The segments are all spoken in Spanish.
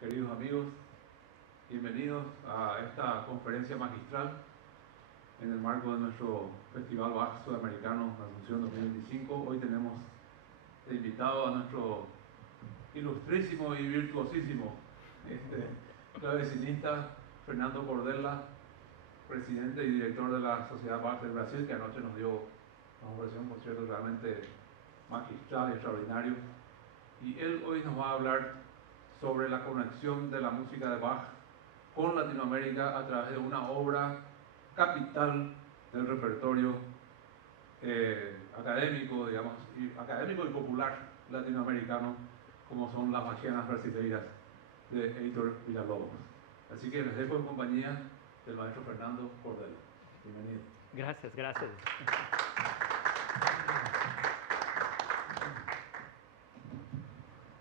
queridos amigos, bienvenidos a esta conferencia magistral en el marco de nuestro Festival Bach Sudamericano Asunción 2025. Hoy tenemos de invitado a nuestro ilustrísimo y virtuosísimo clavecinista Fernando Cordella, presidente y director de la Sociedad Bach del Brasil, que anoche nos ofreció un concierto realmente magistral y extraordinario. Y él hoy nos va a hablar sobre la conexión de la música de Bach con Latinoamérica a través de una obra capital del repertorio académico, digamos, académico y popular latinoamericano, como son las Bachianas Brasileiras de Heitor Villa-Lobos. Así que les dejo en compañía del maestro Fernando Cordella. Bienvenido. Gracias, gracias.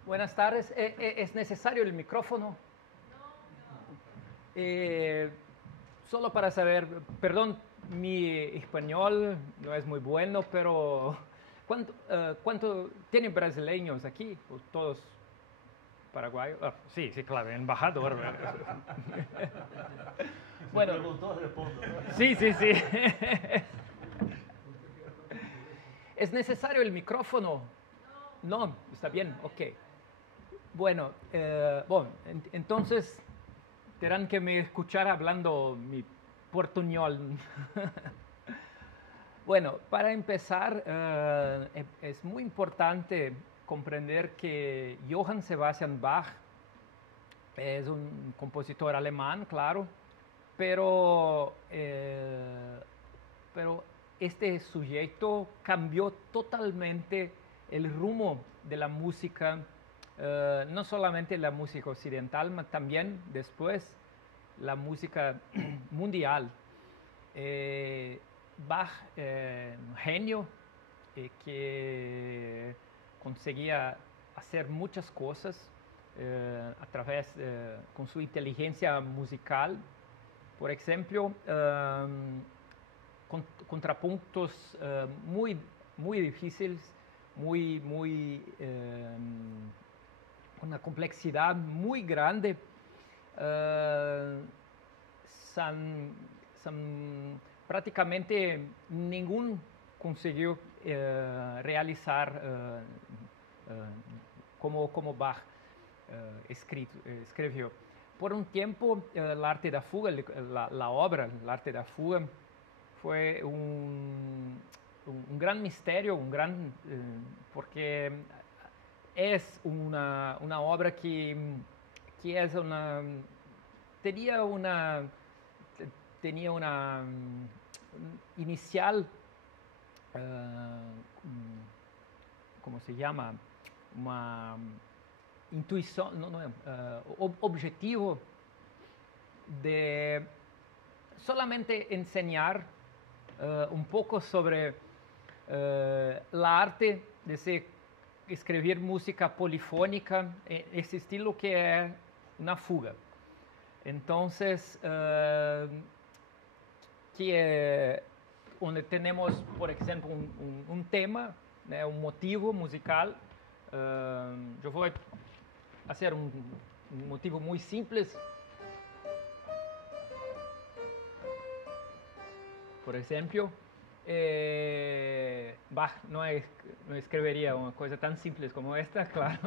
Buenas tardes. ¿Es necesario el micrófono? Solo para saber, perdón, mi español no es muy bueno, pero ¿cuánto tienen brasileños aquí? ¿Todos paraguayos? Ah, sí, claro, embajador. Bueno, preguntó, respondo. Sí. ¿Es necesario el micrófono? No, está bien, ok. Bueno, entonces tendrán que me escuchar hablando mi portuñol. Bueno, para empezar, es muy importante comprender que Johann Sebastian Bach es un compositor alemán, claro, pero este sujeto cambió totalmente el rumbo de la música, no solamente la música occidental, sino también después la música mundial. Bach, un genio que conseguía hacer muchas cosas a través con su inteligencia musical. Por ejemplo, contrapuntos muy difíciles, una complejidad muy grande. Prácticamente ningún consiguió realizar como Bach escribió. Por un tiempo, el arte da fuga, la obra, el arte da fuga, fue un gran misterio, porque es una obra que es tenía una inicial, ¿cómo se llama? Una intuición, objetivo de solamente enseñar un poco sobre la arte de escribir música polifónica, ese estilo que es una fuga. Entonces, donde tenemos, por ejemplo, un tema, un motivo musical. Yo voy a hacer un motivo muy simple. Por ejemplo, Bach no escribiría una cosa tan simple como esta, claro.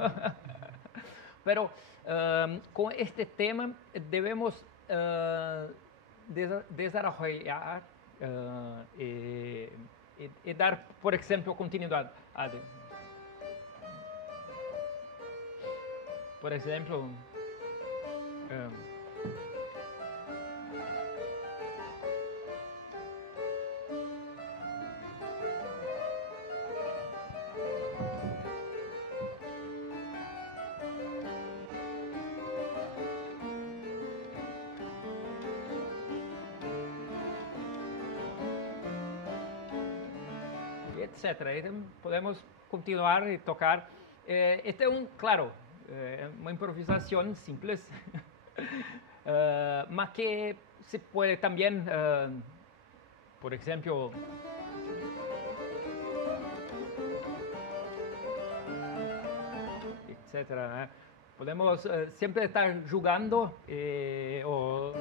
Pero con este tema debemos desarrollar y dar, por ejemplo, continuidad. Por ejemplo, etcétera. Podemos continuar y tocar. Este es una improvisación simple, más que se puede también, por ejemplo, etcétera. Podemos siempre estar jugando o...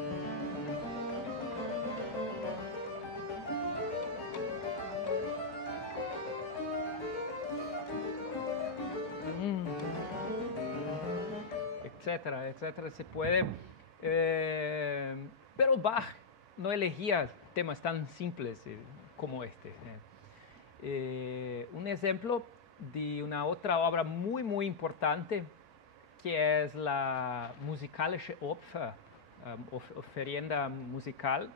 etcétera, etcétera, se puede. Pero Bach no elegía temas tan simples como este. Un ejemplo de una otra obra muy, muy importante, que es la Musikalische Opfer, ofrenda musical,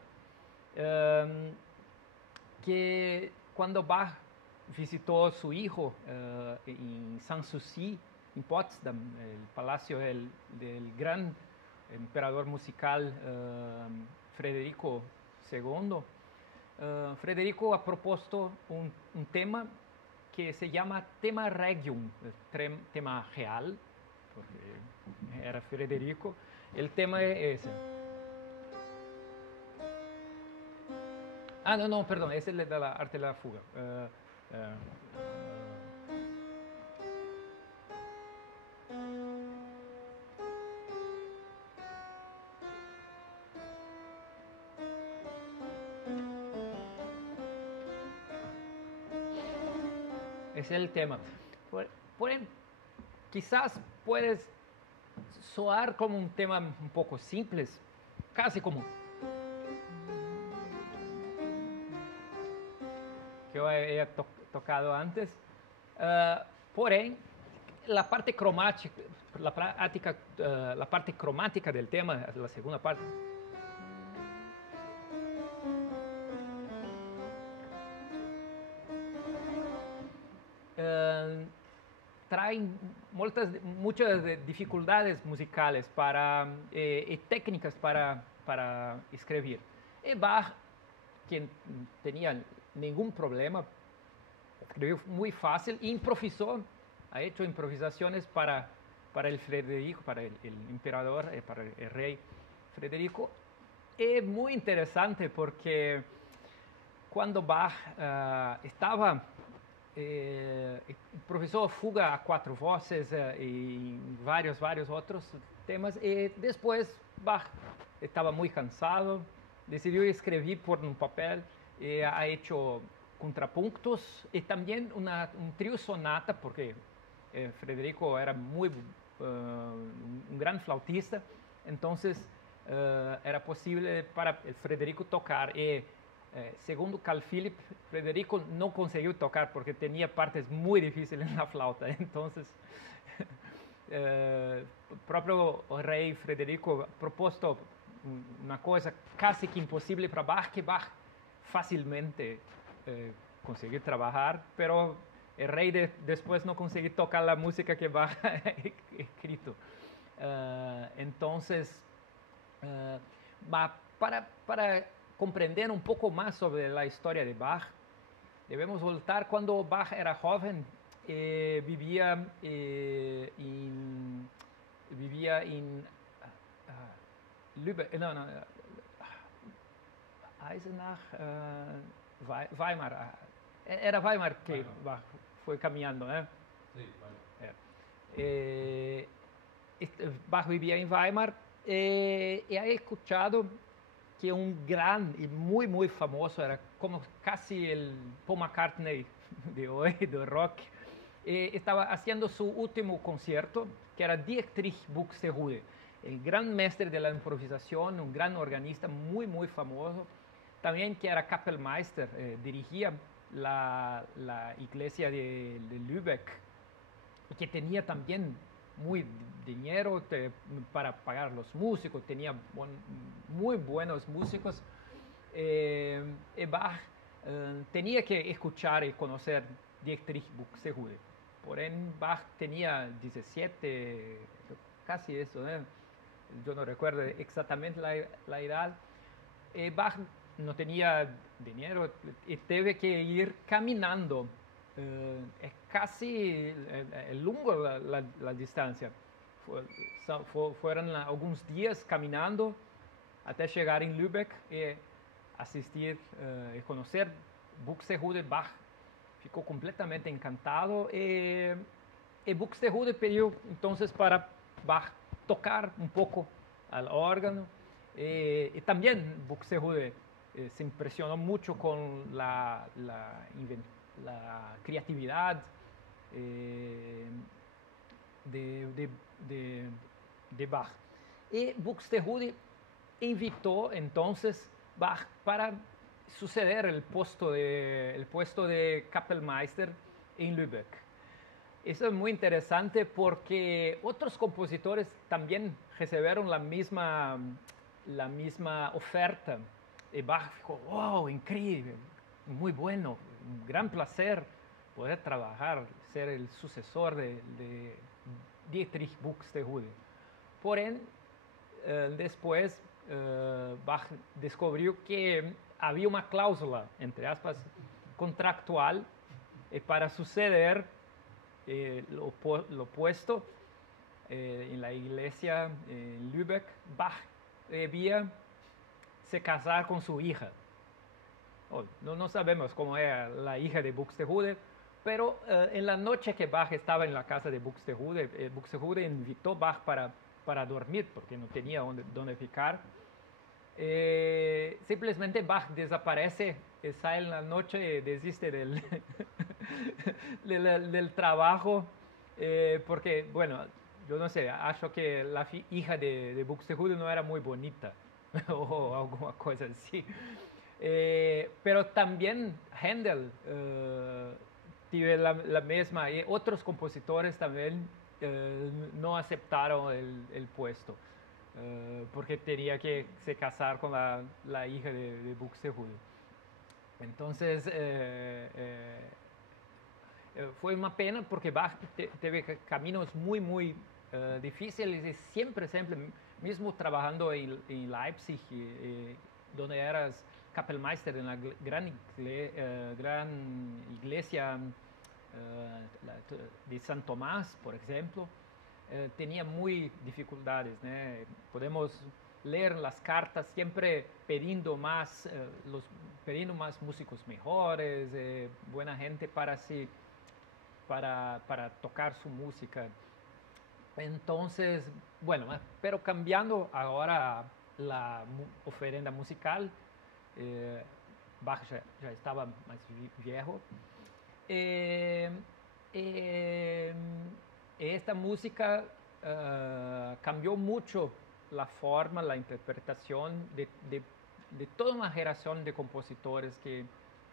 que cuando Bach visitó a su hijo en Sanssouci, en Potsdam, el palacio del gran emperador musical Federico II, Federico ha propuesto un tema que se llama tema regium, tema real, porque era Federico. El tema es ese. Ah, no, perdón, ese es el de la arte de la fuga. Es el tema. Quizás puedes soar como un tema un poco simple, casi como que yo he tocado antes. Porém, la parte cromática, la parte cromática del tema, la segunda parte, traen muchas dificultades musicales y técnicas para escribir. Y Bach, quien tenía ningún problema, escribió muy fácil, improvisó, ha hecho improvisaciones para el Federico, para el emperador, para el rey Federico. Es muy interesante porque cuando Bach improvisó Fuga a cuatro voces y varios otros temas, y después Bach estaba muy cansado, decidió escribir por un papel, ha hecho contrapuntos y también un trío sonata, porque Federico era un gran flautista, entonces era posible para Federico tocar. Segundo Carl Philipp, Federico no consiguió tocar porque tenía partes muy difíciles en la flauta. Entonces, el propio rey Federico propuso una cosa casi que imposible para Bach, que Bach fácilmente consiguió trabajar, pero el rey después no consiguió tocar la música que Bach ha escrito. Entonces, para comprender un poco más sobre la historia de Bach, debemos voltar cuando Bach era joven, vivía en Lübeck, Eisenach, Weimar. Era Weimar que Bach fue caminando, ¿eh? Sí, Bach vivía en Weimar y he escuchado que un gran y muy famoso, era como casi el Paul McCartney de hoy, del rock, estaba haciendo su último concierto, que era Dietrich Buxtehude, el gran maestro de la improvisación, un gran organista muy famoso, también que era Kapellmeister, dirigía la iglesia de Lübeck, y que tenía también muy dinero para pagar los músicos, tenía muy buenos músicos. Bach tenía que escuchar y conocer Dietrich Buxtehude. Por ejemplo, Bach tenía 17, casi eso, yo no recuerdo exactamente la edad. Bach no tenía dinero y tuve que ir caminando. Es casi lungo la distancia. Fueron algunos días caminando hasta llegar en Lübeck y asistir y conocer Buxtehude. Bach ficou completamente encantado y Buxtehude pidió entonces para Bach tocar un poco al órgano. Y también Buxtehude se impresionó mucho con la creatividad de, de, de Bach. Y Buxtehude invitó entonces Bach para suceder el puesto de Kapellmeister en Lübeck. Eso es muy interesante porque otros compositores también recibieron la misma oferta. Y Bach dijo, wow, increíble, muy bueno, un gran placer poder trabajar, ser el sucesor de Dietrich Buxtehude. Por ende, después Bach descubrió que había una cláusula, entre aspas, contractual para suceder lo puesto en la iglesia en Lübeck. Bach debía se casar con su hija. No sabemos cómo era la hija de Buxtehude, pero en la noche que Bach estaba en la casa de Buxtehude, Buxtehude invitó a Bach para dormir porque no tenía dónde ficar. Simplemente Bach desaparece, sale en la noche, desiste del trabajo, porque, bueno, yo no sé, acho que la hija de Buxtehude no era muy bonita o alguna cosa así. Pero también Händel tiene la misma, y otros compositores también no aceptaron el puesto. Porque tenía que se casar con la hija de Buxtehude. Entonces, fue una pena porque Bach tuvo caminos muy difíciles y siempre, mismo trabajando en Leipzig, donde eras Kapellmeister en la gran iglesia de San Tomás, por ejemplo, tenía muy dificultades, ¿no? Podemos leer las cartas siempre pidiendo más músicos mejores, buena gente para tocar su música. Entonces, bueno, pero cambiando ahora la oferenda musical, Bach ya estaba más viejo. Esta música cambió mucho la forma, la interpretación de toda una generación de compositores que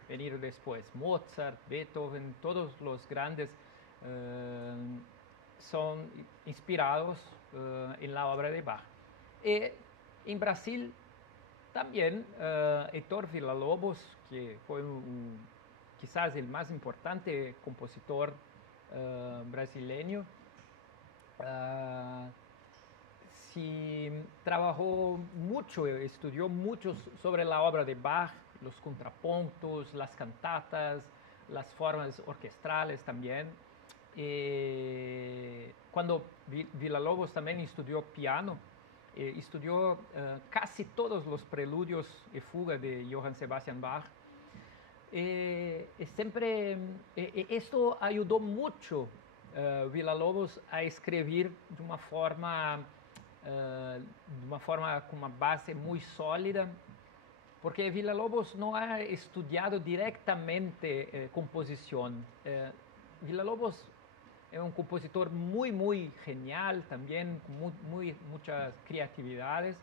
vinieron después. Mozart, Beethoven, todos los grandes son inspirados en la obra de Bach. En Brasil también Heitor Villa-Lobos, que fue quizás el más importante compositor brasileño, sí trabajó mucho, estudió mucho sobre la obra de Bach, los contrapuntos, las cantatas, las formas orquestrales también. Cuando Villa-Lobos también estudió piano, estudió casi todos los preludios y fugas de Johann Sebastian Bach. Esto ayudó mucho Villa-Lobos a escribir de una forma con una base muy sólida, porque Villa-Lobos no ha estudiado directamente composición. Villa-Lobos es un compositor muy genial también, con muchas creatividades,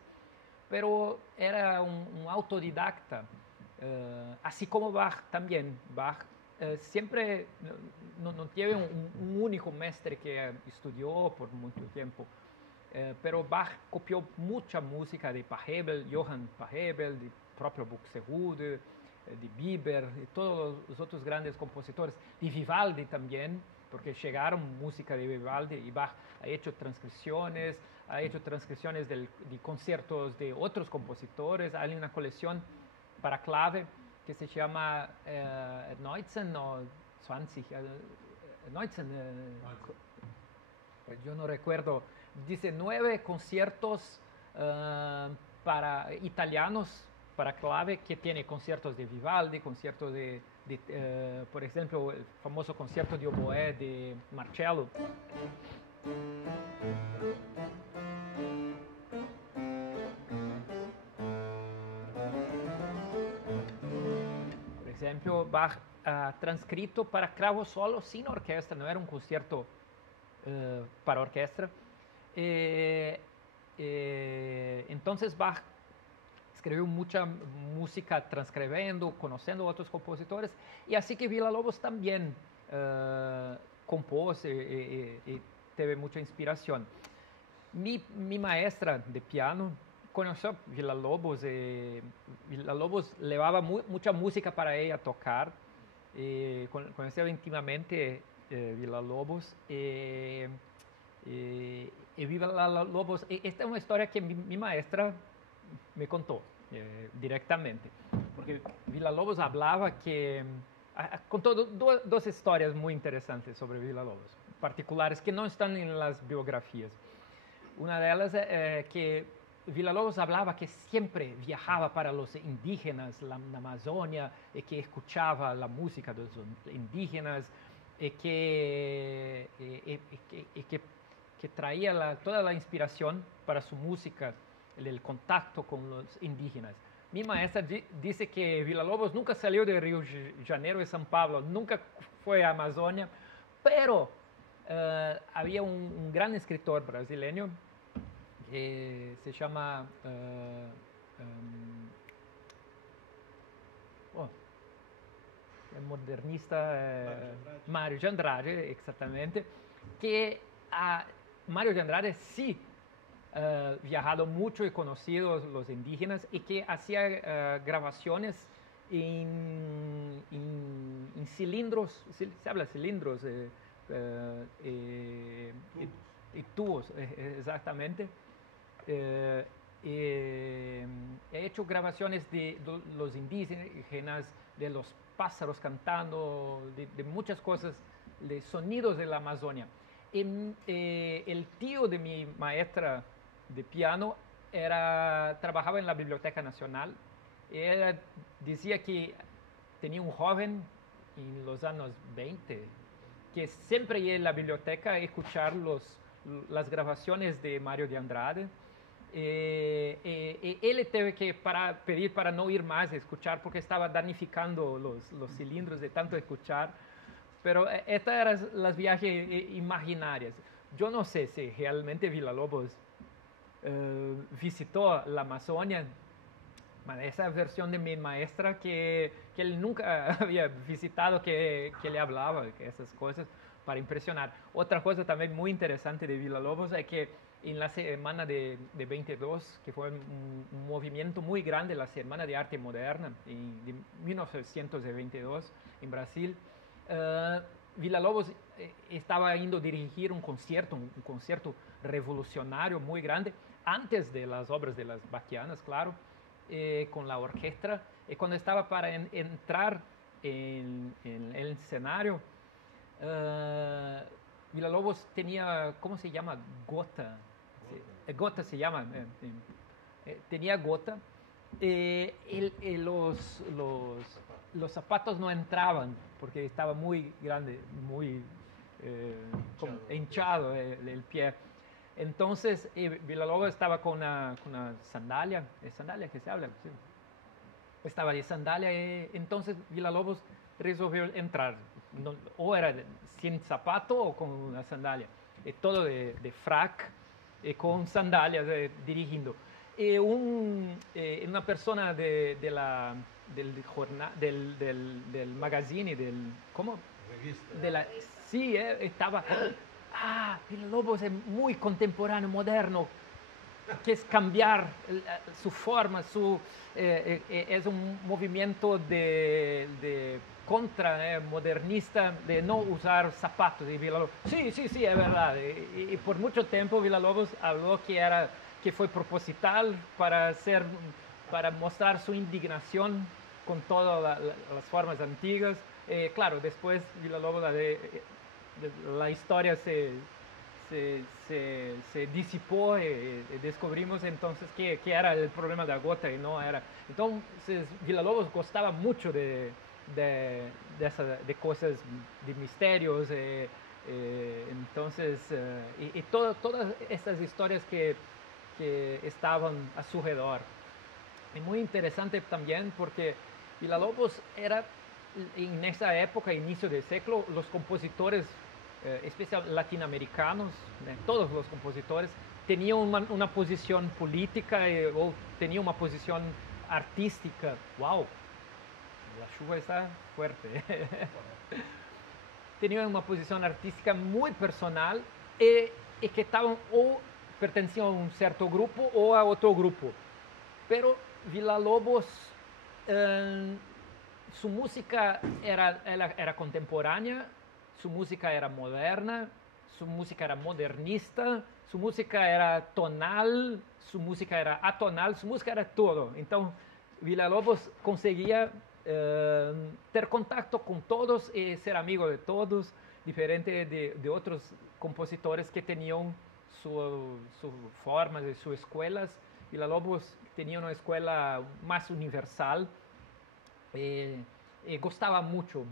pero era un autodidacta. Así como Bach también. Bach siempre no tiene un único maestre que estudió por mucho tiempo, pero Bach copió mucha música de Pachelbel, Johann Pachelbel, de propio Buxtehude, de Bieber, de todos los otros grandes compositores, de Vivaldi también, porque llegaron música de Vivaldi y Bach ha hecho transcripciones de conciertos de otros compositores. Hay una colección para clave que se llama 19 o 20, 19, yo no recuerdo, dice 9 conciertos para italianos para clave, que tiene conciertos de Vivaldi, conciertos por ejemplo, el famoso concierto de oboe de Marcello. Por ejemplo, Bach transcrito para clavo solo sin orquesta, no era un concierto para orquesta. Entonces Bach escreveu mucha música transcrevendo, conociendo otros compositores, y así que Villa-Lobos también compôs y teve mucha inspiración. Mi maestra de piano conoció Villa-Lobos y Villa-Lobos llevaba mucha música para ella tocar, conoceu íntimamente Villa-Lobos y Villa-Lobos, esta es una historia que mi maestra me contó directamente, porque Villa-Lobos hablaba que contó dos historias muy interesantes sobre Villa-Lobos, particulares que no están en las biografías. Una de ellas que Villa-Lobos hablaba que siempre viajaba para los indígenas, la Amazonia, y que escuchaba la música de los indígenas, y que traía toda la inspiración para su música, el contacto con los indígenas. Mi maestra dice que Villa-Lobos nunca salió de Río de Janeiro y São Paulo, nunca fue a Amazonia, pero había un gran escritor brasileño que se llama modernista Mário de Andrade, exactamente, que Mário de Andrade sí viajado mucho y conocido los indígenas y que hacía grabaciones en cilindros, se habla cilindros y tubos, exactamente. He hecho grabaciones de los indígenas, de los pájaros cantando, de muchas cosas, de sonidos de la Amazonia. El tío de mi maestra de piano trabajaba en la Biblioteca Nacional. Él decía que tenía un joven en los años 20 que siempre iba a la biblioteca a escuchar las grabaciones de Mário de Andrade. Él tuvo que pedir para no ir más a escuchar porque estaba danificando los cilindros de tanto escuchar. Pero estas eran las viajes imaginarias. Yo no sé si realmente Villa-Lobos visitó la Amazonia. Esa versión de mi maestra que él nunca había visitado, que le hablaba de esas cosas para impresionar. Otra cosa también muy interesante de Villa-Lobos es que en la semana de 22, que fue un movimiento muy grande, la Semana de Arte Moderna de 1922 en Brasil, Villa-Lobos estaba yendo a dirigir un concierto revolucionario muy grande, antes de las obras de las Baquianas, claro, con la orquesta. Y cuando estaba para entrar en el escenario, Villa-Lobos tenía, ¿cómo se llama? Gota. Gota se llama. Tenía gota. Los zapatos no entraban porque estaba muy grande, muy hinchado el pie. Entonces Villa-Lobos estaba con una sandalia, ¿es sandalia que se habla? Sí. Estaba de sandalia, entonces Villa-Lobos resolvió entrar, o era sin zapato o con una sandalia, todo de frac, con sandalias dirigiendo. Una persona del magazine, ¿cómo? Revista. Sí, estaba... Villa-Lobos es muy contemporáneo, moderno, que es cambiar su forma, es un movimiento de contra modernista de no usar zapatos de Villa-Lobos. Sí, es verdad. Y por mucho tiempo Villa-Lobos habló que fue proposital para mostrar su indignación con todas las formas antiguas. Claro, después Villa-Lobos la historia se disipó y descubrimos entonces que era el problema de la gota y no era. Entonces Villa-Lobos gustaba mucho de cosas, de misterios, Entonces, todas estas historias que estaban a su alrededor. Es muy interesante también porque Villalobos era, en esa época, inicio del siglo, los compositores, especialmente latinoamericanos, todos los compositores, tenían una posición política o tenían una posición artística. ¡Wow! La chuva está fuerte. Tenían una posición artística muy personal y que estaban o pertenecían a un cierto grupo o a otro grupo. Pero Villalobos, su música era contemporánea, su música era moderna, su música era modernista, su música era tonal, su música era atonal, su música era todo. Então, Villalobos conseguia ter contacto com todos e ser amigo de todos, diferente de outros compositores que tinham suas formas e suas escolas. Villalobos tinha uma escola mais universal e gostava muito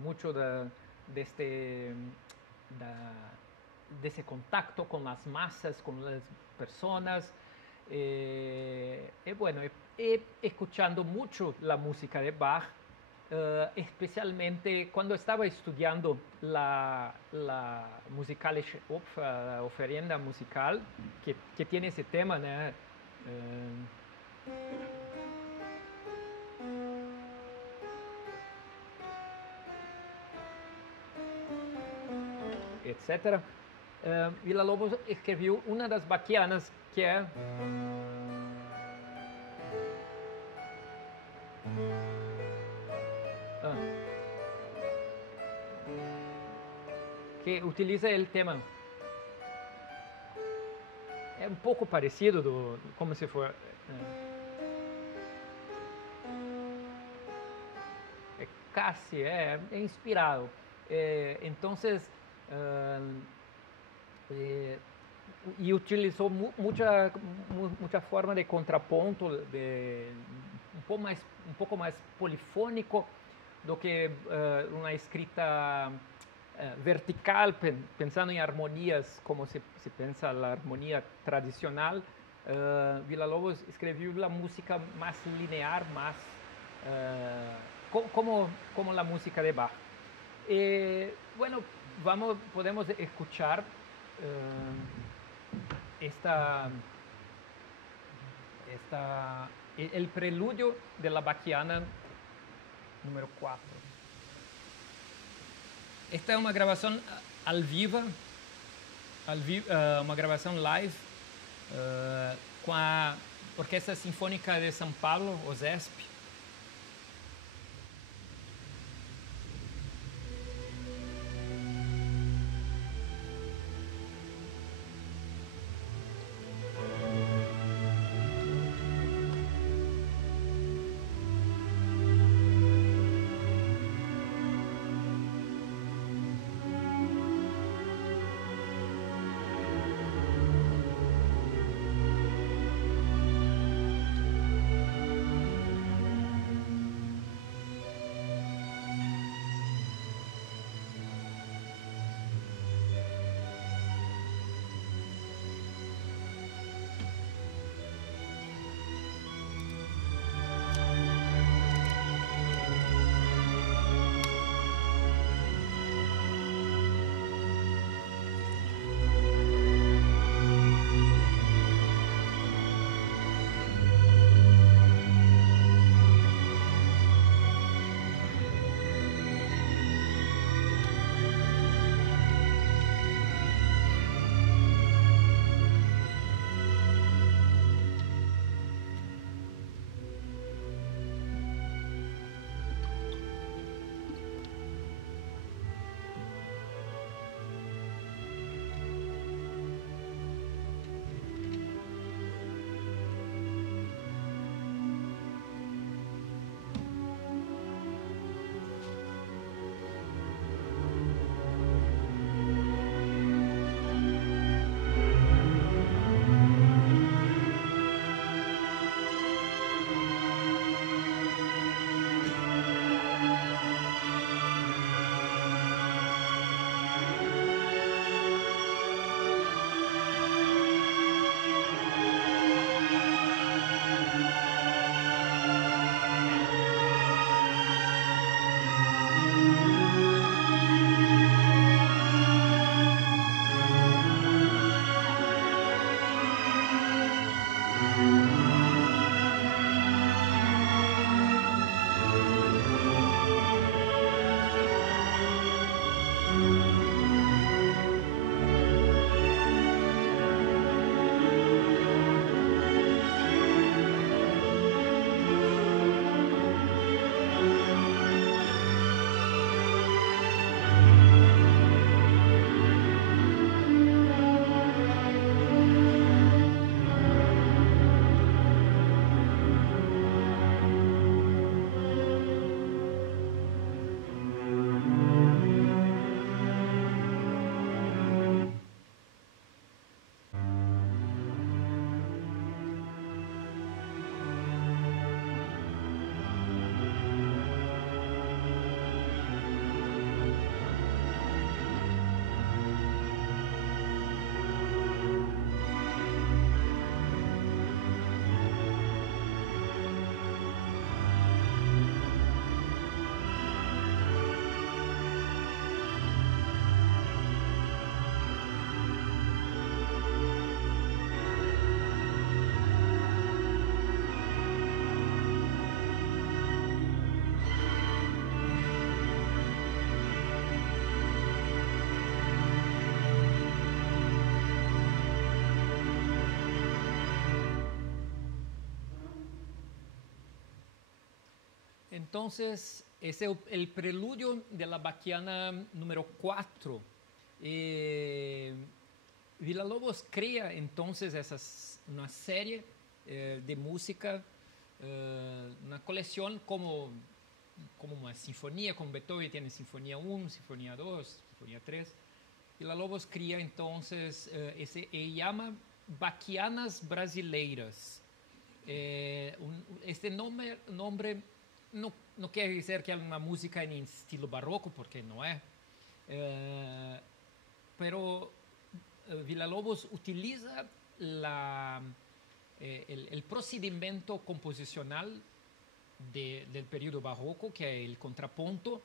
desse contacto com as massas, com as pessoas. Bueno, escuchando mucho la música de Bach, especialmente cuando estaba estudiando la Musikalische Opfer, la ofrenda musical, que tiene ese tema, ¿no? Etcétera. Villalobos escreveu uma das baquianas que é que utiliza o tema. É um pouco parecido como se for. Casi é inspirado. Entonces, y utilizó mucha forma de contraponto, un poco más polifónico do que una escrita vertical, pensando en armonías como se piensa la armonía tradicional. Villalobos escribió la música más lineal, más como la música de Bach. Bueno, podemos escuchar el preludio de la Bachiana número 4. Esta es una grabación al vivo, una grabación live con la Orquesta Sinfónica de São Paulo, OSESP. Entonces, ese es el preludio de la Bachiana número 4. Villa-Lobos crea entonces una serie de música, una colección como una sinfonía, como Beethoven tiene Sinfonía 1, Sinfonía 2, Sinfonía 3. Villa-Lobos crea entonces, llama Bachianas Brasileiras. Este nombre no quiere decir que es una música en estilo barroco, porque no es. Pero Villa-Lobos utiliza el procedimiento composicional del periodo barroco, que es el contrapunto,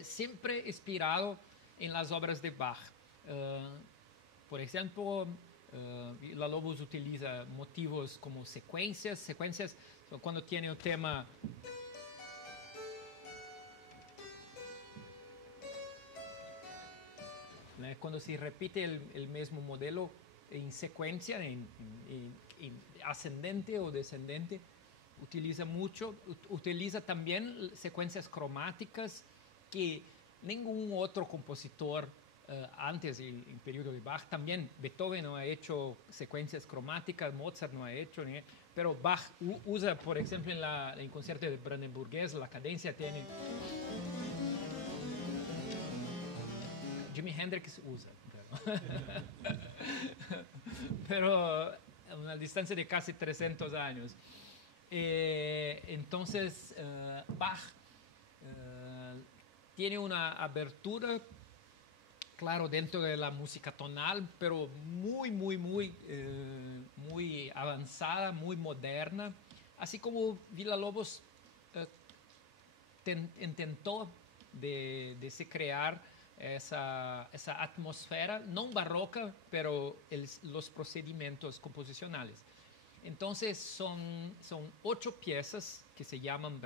siempre inspirado en las obras de Bach. Por ejemplo, Villa-Lobos utiliza motivos como secuencias cuando tiene el tema cuando se repite el mismo modelo en secuencia, en ascendente o descendente, utiliza también secuencias cromáticas que ningún otro compositor antes, en periodo de Bach, también Beethoven no ha hecho secuencias cromáticas, Mozart no ha hecho, pero Bach usa, por ejemplo, en el concierto de Brandenburgués, la cadencia tiene... Jimi Hendrix usa, pero a una distancia de casi 300 años. Entonces, Bach tiene una abertura, claro, dentro de la música tonal, pero muy avanzada, muy moderna, así como Villa-Lobos intentó de se crear esa atmósfera, no barroca, pero los procedimientos composicionales. Entonces son 8 piezas que se llaman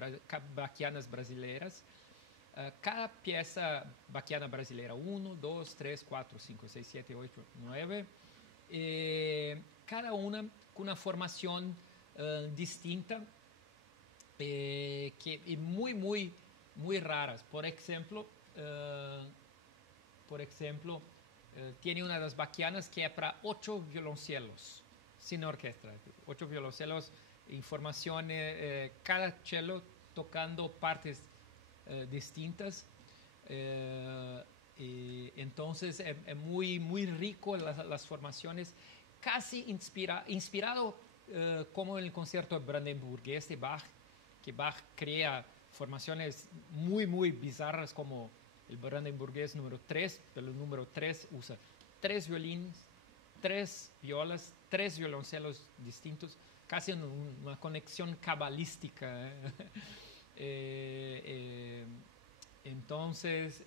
Bachianas brasileiras. Cada pieza Bachiana brasileira, 1, 2, 3, 4, 5, 6, 7, 8, 9, cada una con una formación distinta, que muy raras. Por ejemplo, tiene una de las bachianas que es para 8 violoncelos, sin orquesta. 8 violoncelos en formación, cada cello tocando partes distintas. Entonces es muy rico las formaciones, casi inspirado como en el concierto brandenburgués de Bach, que Bach crea formaciones muy bizarras, como el brandenburgués número 3, pero el número 3 usa 3 violines, 3 violas, 3 violoncelos distintos, casi una conexión cabalística. Entonces,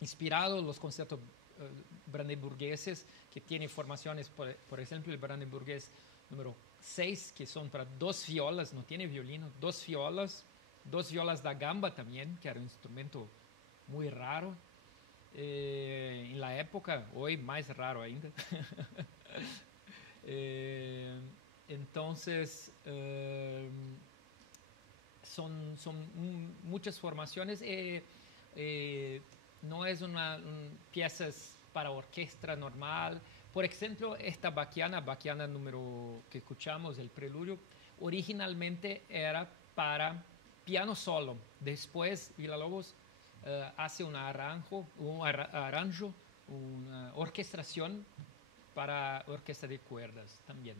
inspirado en los conciertos brandenburgueses, que tiene formaciones, por ejemplo, el brandenburgués número 6, que son para 2 violas, no tiene violino, 2 violas da gamba también, que era un instrumento muy raro en la época, hoy más raro ainda. Entonces, son muchas formaciones. No es piezas para orquesta normal. Por ejemplo, esta baquiana número que escuchamos, el preludio, originalmente era para piano solo. Después, Villa-Lobos hace un arranjo, una orquestación para orquesta de cuerdas también.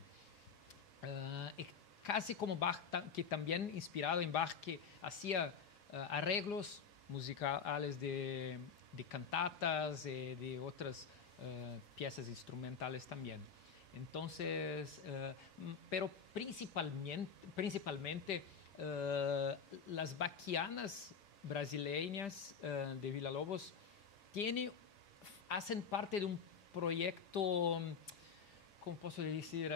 Casi como Bach, que también inspirado en Bach, que hacía arreglos musicales de cantatas, de otras piezas instrumentales también. Entonces, pero principalmente las baquianas brasileñas de Villa-Lobos hacen parte de un proyecto, ¿cómo puedo decir?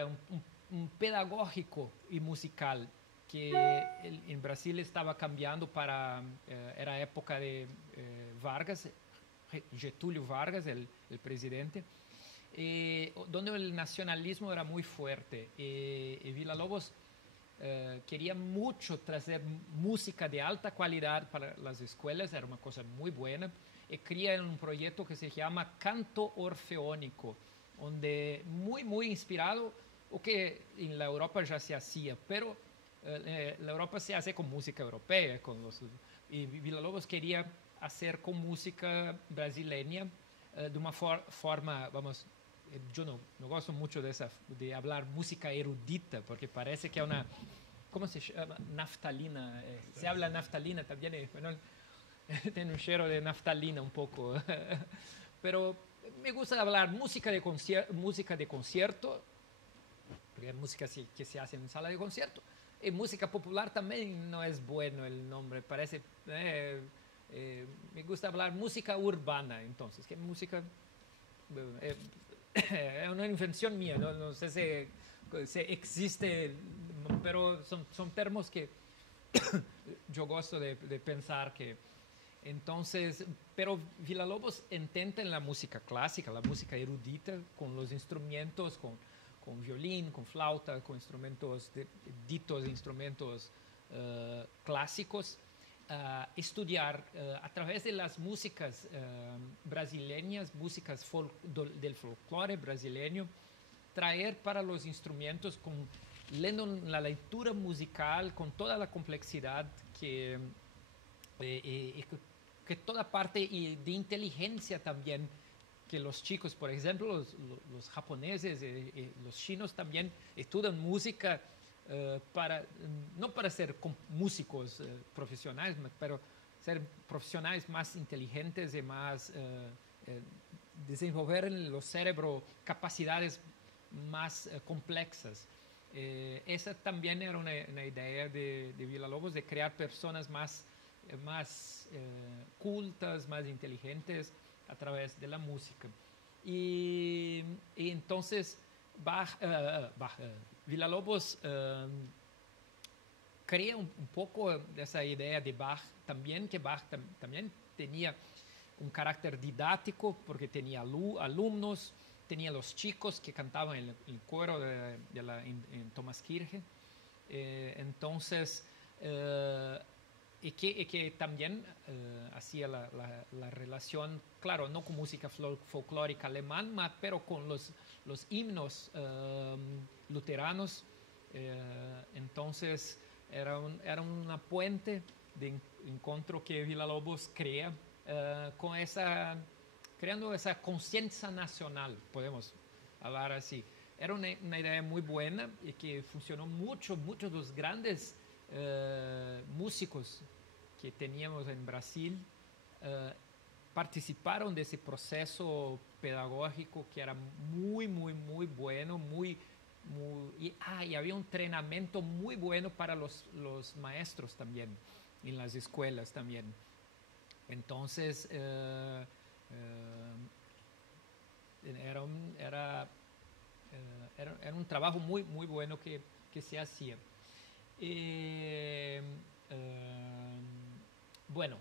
Un pedagógico y musical que en Brasil estaba cambiando era época de Vargas, Getúlio Vargas, el presidente, donde el nacionalismo era muy fuerte. Y Villa-Lobos quería mucho traer música de alta calidad para las escuelas, era una cosa muy buena, y crea un proyecto que se llama Canto Orfeónico, donde muy inspirado, o que en la Europa ya se hacía, pero la Europa se hace con música europea, y Villa-Lobos quería hacer con música brasileña de una forma, yo no gosto mucho de hablar música erudita, porque parece que es una, ¿cómo se llama? Naftalina. Se habla naftalina también, bueno, tiene un cheiro de naftalina un poco. Pero me gusta hablar música de concierto, porque es música que se hace en sala de concierto. Y música popular también no es bueno el nombre, parece... me gusta hablar música urbana, entonces, que música... es una invención mía, no sé si existe, pero son términos que yo gosto de pensar que... Entonces, pero Villa-Lobos intenta en la música clásica, la música erudita, con los instrumentos, con violín, con flauta, con instrumentos, instrumentos clásicos, estudiar a través de las músicas brasileñas, músicas del folclore brasileño, traer para los instrumentos, leyendo la lectura musical con toda la complejidad que toda parte de inteligencia también, que los chicos, por ejemplo, los japoneses, los chinos también estudian música no para ser músicos profesionales, pero ser profesionales más inteligentes y más desenvolver en los cerebros capacidades más complexas. Esa también era una idea de Villa-Lobos, de crear personas más cultas, más inteligentes a través de la música. Y entonces Villa-Lobos crea un poco de esa idea de Bach también, que Bach también tenía un carácter didáctico, porque tenía alumnos, tenía los chicos que cantaban en el coro en Thomaskirche. Entonces, y que también hacía la relación, claro, no con música folclórica alemana, pero con los himnos luteranos. Entonces era una puente de encuentro que Villa-Lobos crea creando esa conciencia nacional, podemos hablar así. Era una idea muy buena y que funcionó mucho. Muchos de los grandes músicos que teníamos en Brasil participaron de ese proceso pedagógico que era muy bueno, y había un entrenamiento muy bueno para los maestros también, en las escuelas también. Entonces, Era un trabajo muy, muy bueno que se hacía. Eh, eh, bueno,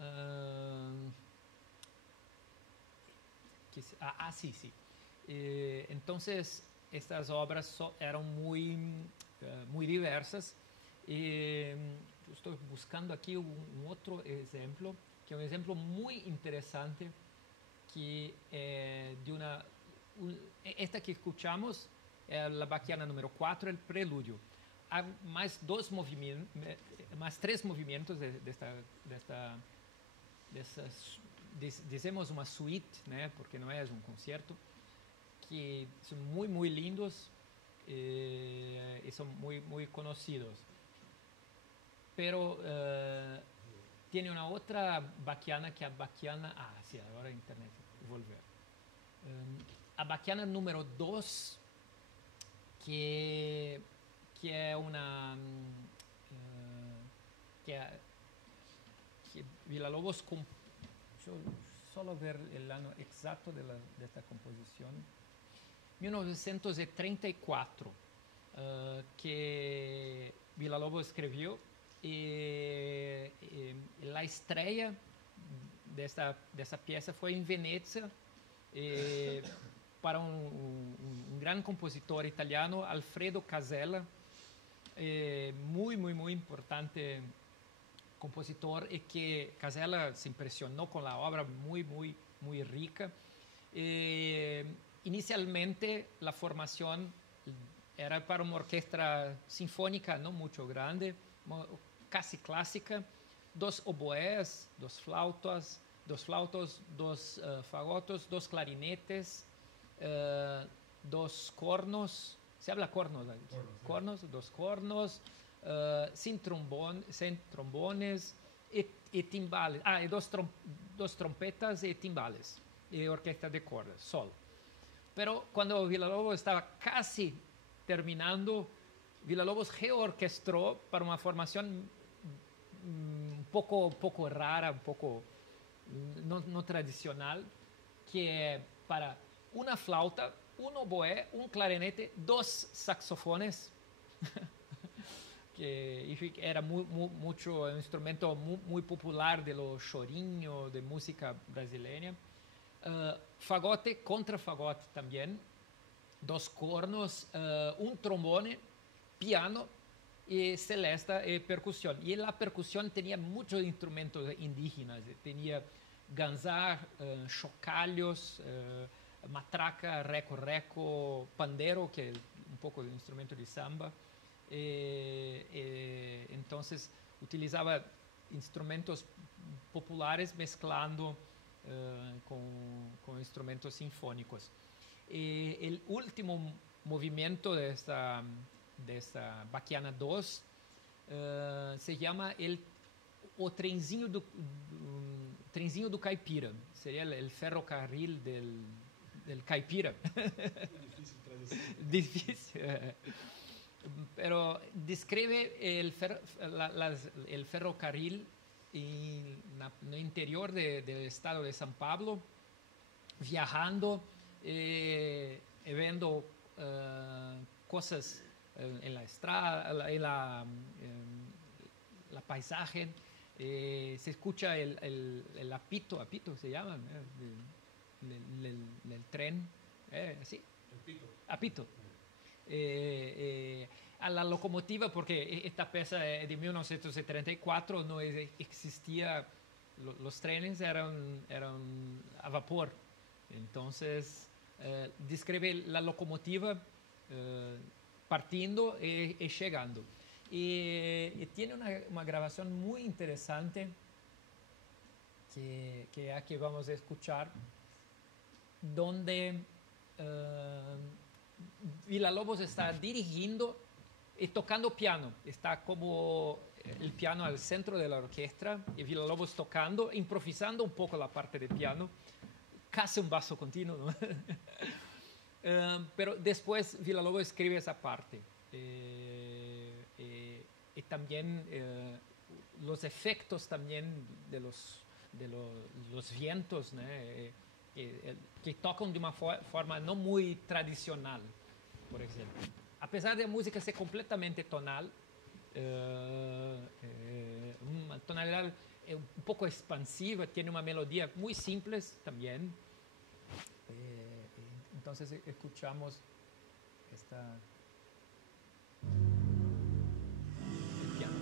eh, sí, sí. Entonces, estas obras eran muy diversas. Yo estoy buscando aquí un otro ejemplo, que es un ejemplo muy interesante, que de esta que escuchamos é la Bachiana número 4, el preludio. Há mais três movimentos dizemos uma suite, né, porque não é um concerto, que são muito lindos e são muito conhecidos. Pero tem uma outra Bachiana, que é a Bachiana... sí, agora a internet volver. A Bachiana número 2, que é uma... que Villa-Lobos... Solo ver el año exacto de esta composición. 1934, que Villa-Lobos escribió, y la estrella de esta pieza fue en Venecia, para un gran compositor italiano, Alfredo Casella, muy importante compositor, y que Casella se impresionó con la obra, muy rica. Inicialmente la formación era para una orquesta sinfónica no mucho grande, casi clásica, 2 oboés, 2 flautas, 2 fagotos, 2 clarinetes, 2 cornos. ¿Se habla cornos? Cornos, sí. 2 cornos, sin trombones y timbales. Y 2 trompetas y timbales. Y orquesta de cuerdas, solo. Pero cuando Villa-Lobos estaba casi terminando, Villa-Lobos reorquestró para una formación un poco rara, un poco no tradicional, que para una flauta, un oboé, un clarinete, 2 saxofones, que era mucho un instrumento muy popular de los chorinhos, de música brasileña. Fagote, contrafagote también, 2 cornos, un trombone, piano y celesta y percusión. Y la percusión tenía muchos instrumentos indígenas, tenía ganzá, chocalhos, matraca, reco, pandero, que es un poco el instrumento de samba. Entonces utilizaba instrumentos populares mezclando con instrumentos sinfónicos. El último movimiento de esta Bachiana 2 se llama o trenzinho do caipira. Sería el ferrocarril del caipira. Difícil traducir. Difícil. Pero describe el ferrocarril en el interior del estado de São Paulo, viajando, viendo cosas en la estrada, en la paisaje. Se escucha el apito se llama, del tren, ¿sí? El pito. Apito. A la locomotiva, porque esta pieza es de 1934, no existía, los trenes eran a vapor. Entonces describe la locomotiva partiendo y llegando. Y tiene una grabación muy interesante que aquí vamos a escuchar, donde Villa-Lobos está dirigiendo y tocando piano. Está como el piano al centro de la orquesta y Villa-Lobos tocando, improvisando un poco la parte de piano, casi un basso continuo, ¿no? Pero después Villa-Lobos escribe esa parte. Y también los efectos también de los vientos, ¿no? que tocan de una forma no muy tradicional, por ejemplo. A pesar de la música ser completamente tonal, una tonalidad un poco expansiva, tiene una melodía muy simple también. Entonces escuchamos esta... el piano.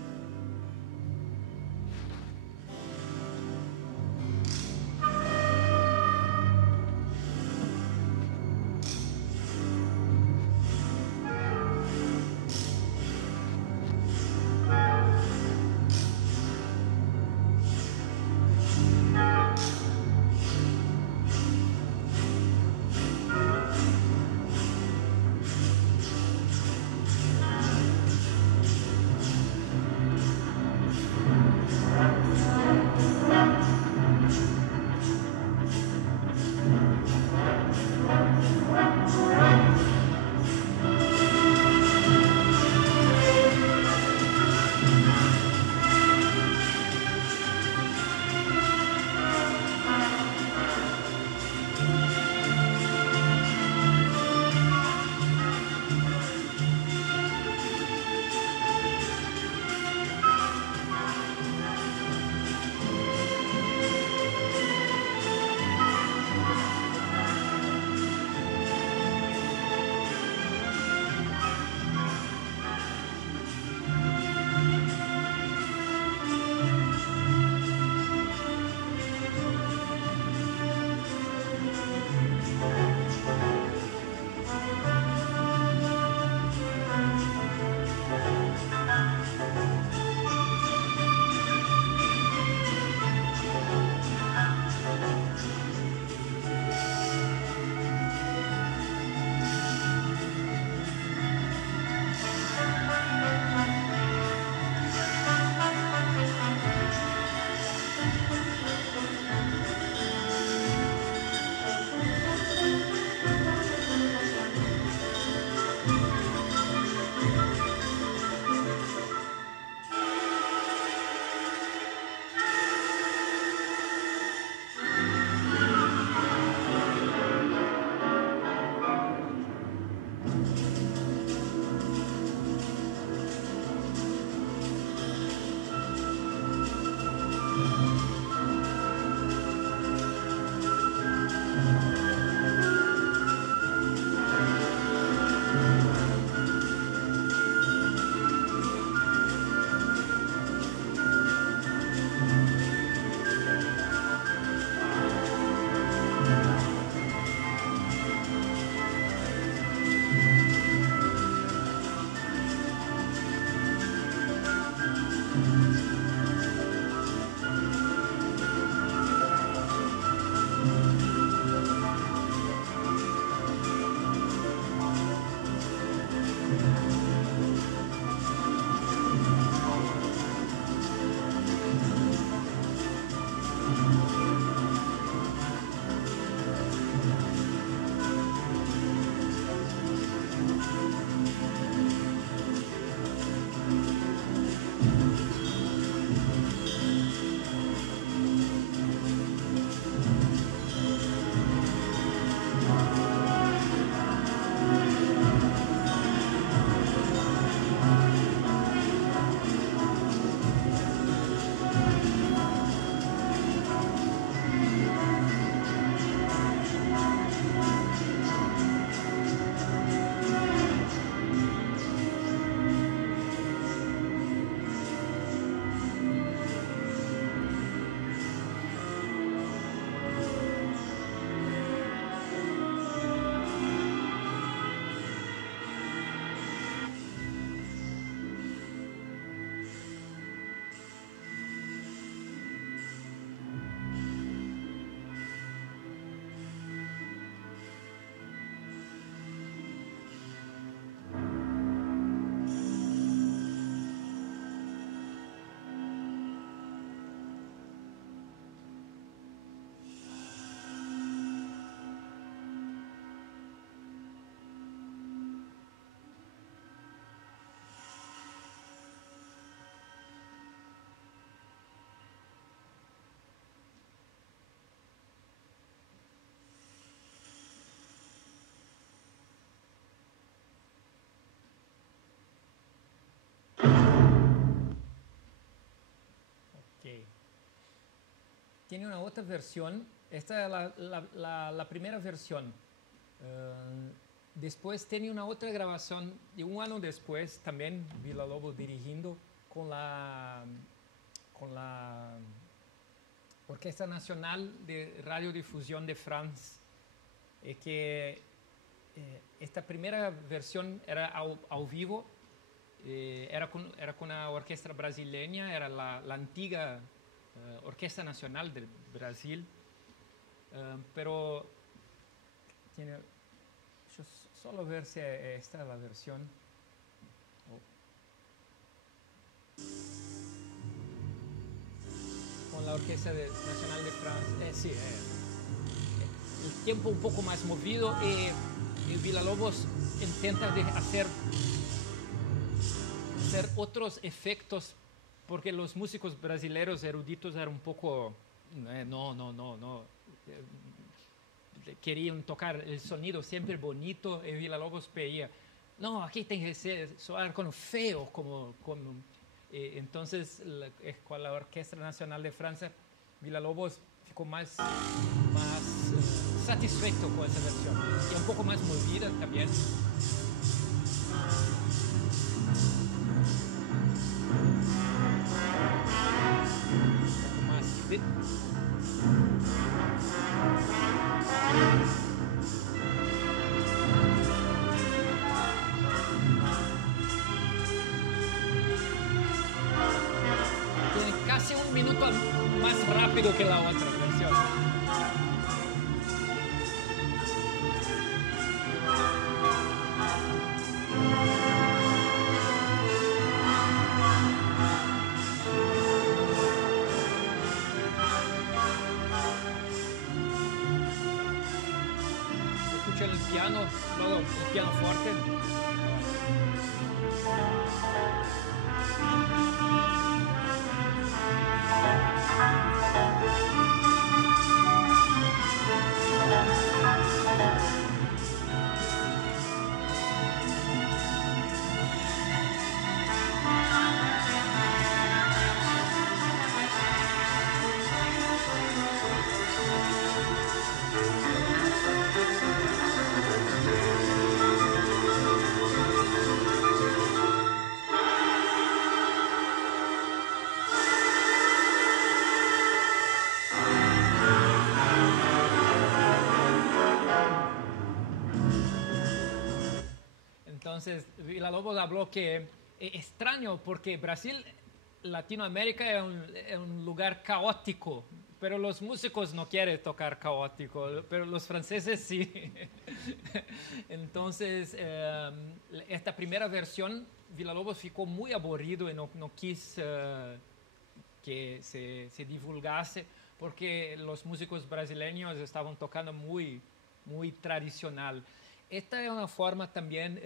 tiene una otra versión. Esta es la primera versión. Después tiene una otra grabación de un año después, también Villa-Lobos dirigiendo con la Orquesta Nacional de Radiodifusión de France. Que esta primera versión era ao vivo, era con una orquesta brasileña, era la antigua Orquesta Nacional del Brasil, pero tiene, yo solo ver si esta es la versión. Con la Orquesta Nacional de Francia, sí, el tiempo un poco más movido y Villa-Lobos intenta hacer otros efectos porque los músicos brasileños eruditos eran un poco querían tocar el sonido siempre bonito y Villa-Lobos pedía no, aquí tiene que sonar como feo entonces con la Orquesta Nacional de Francia Villa-Lobos ficou más satisfecho con esa versión y un poco más movida también. Tiene casi un minuto más rápido que la otra versión. Se escucha el piano, luego el piano fuerte. Entonces, Villa-Lobos habló que es extraño porque Brasil, Latinoamérica es un lugar caótico, pero los músicos no quieren tocar caótico, pero los franceses sí. Entonces, esta primera versión, Villa-Lobos ficou muy aburrido y no quis que se divulgase porque los músicos brasileños estaban tocando muy tradicional. Esta es una forma también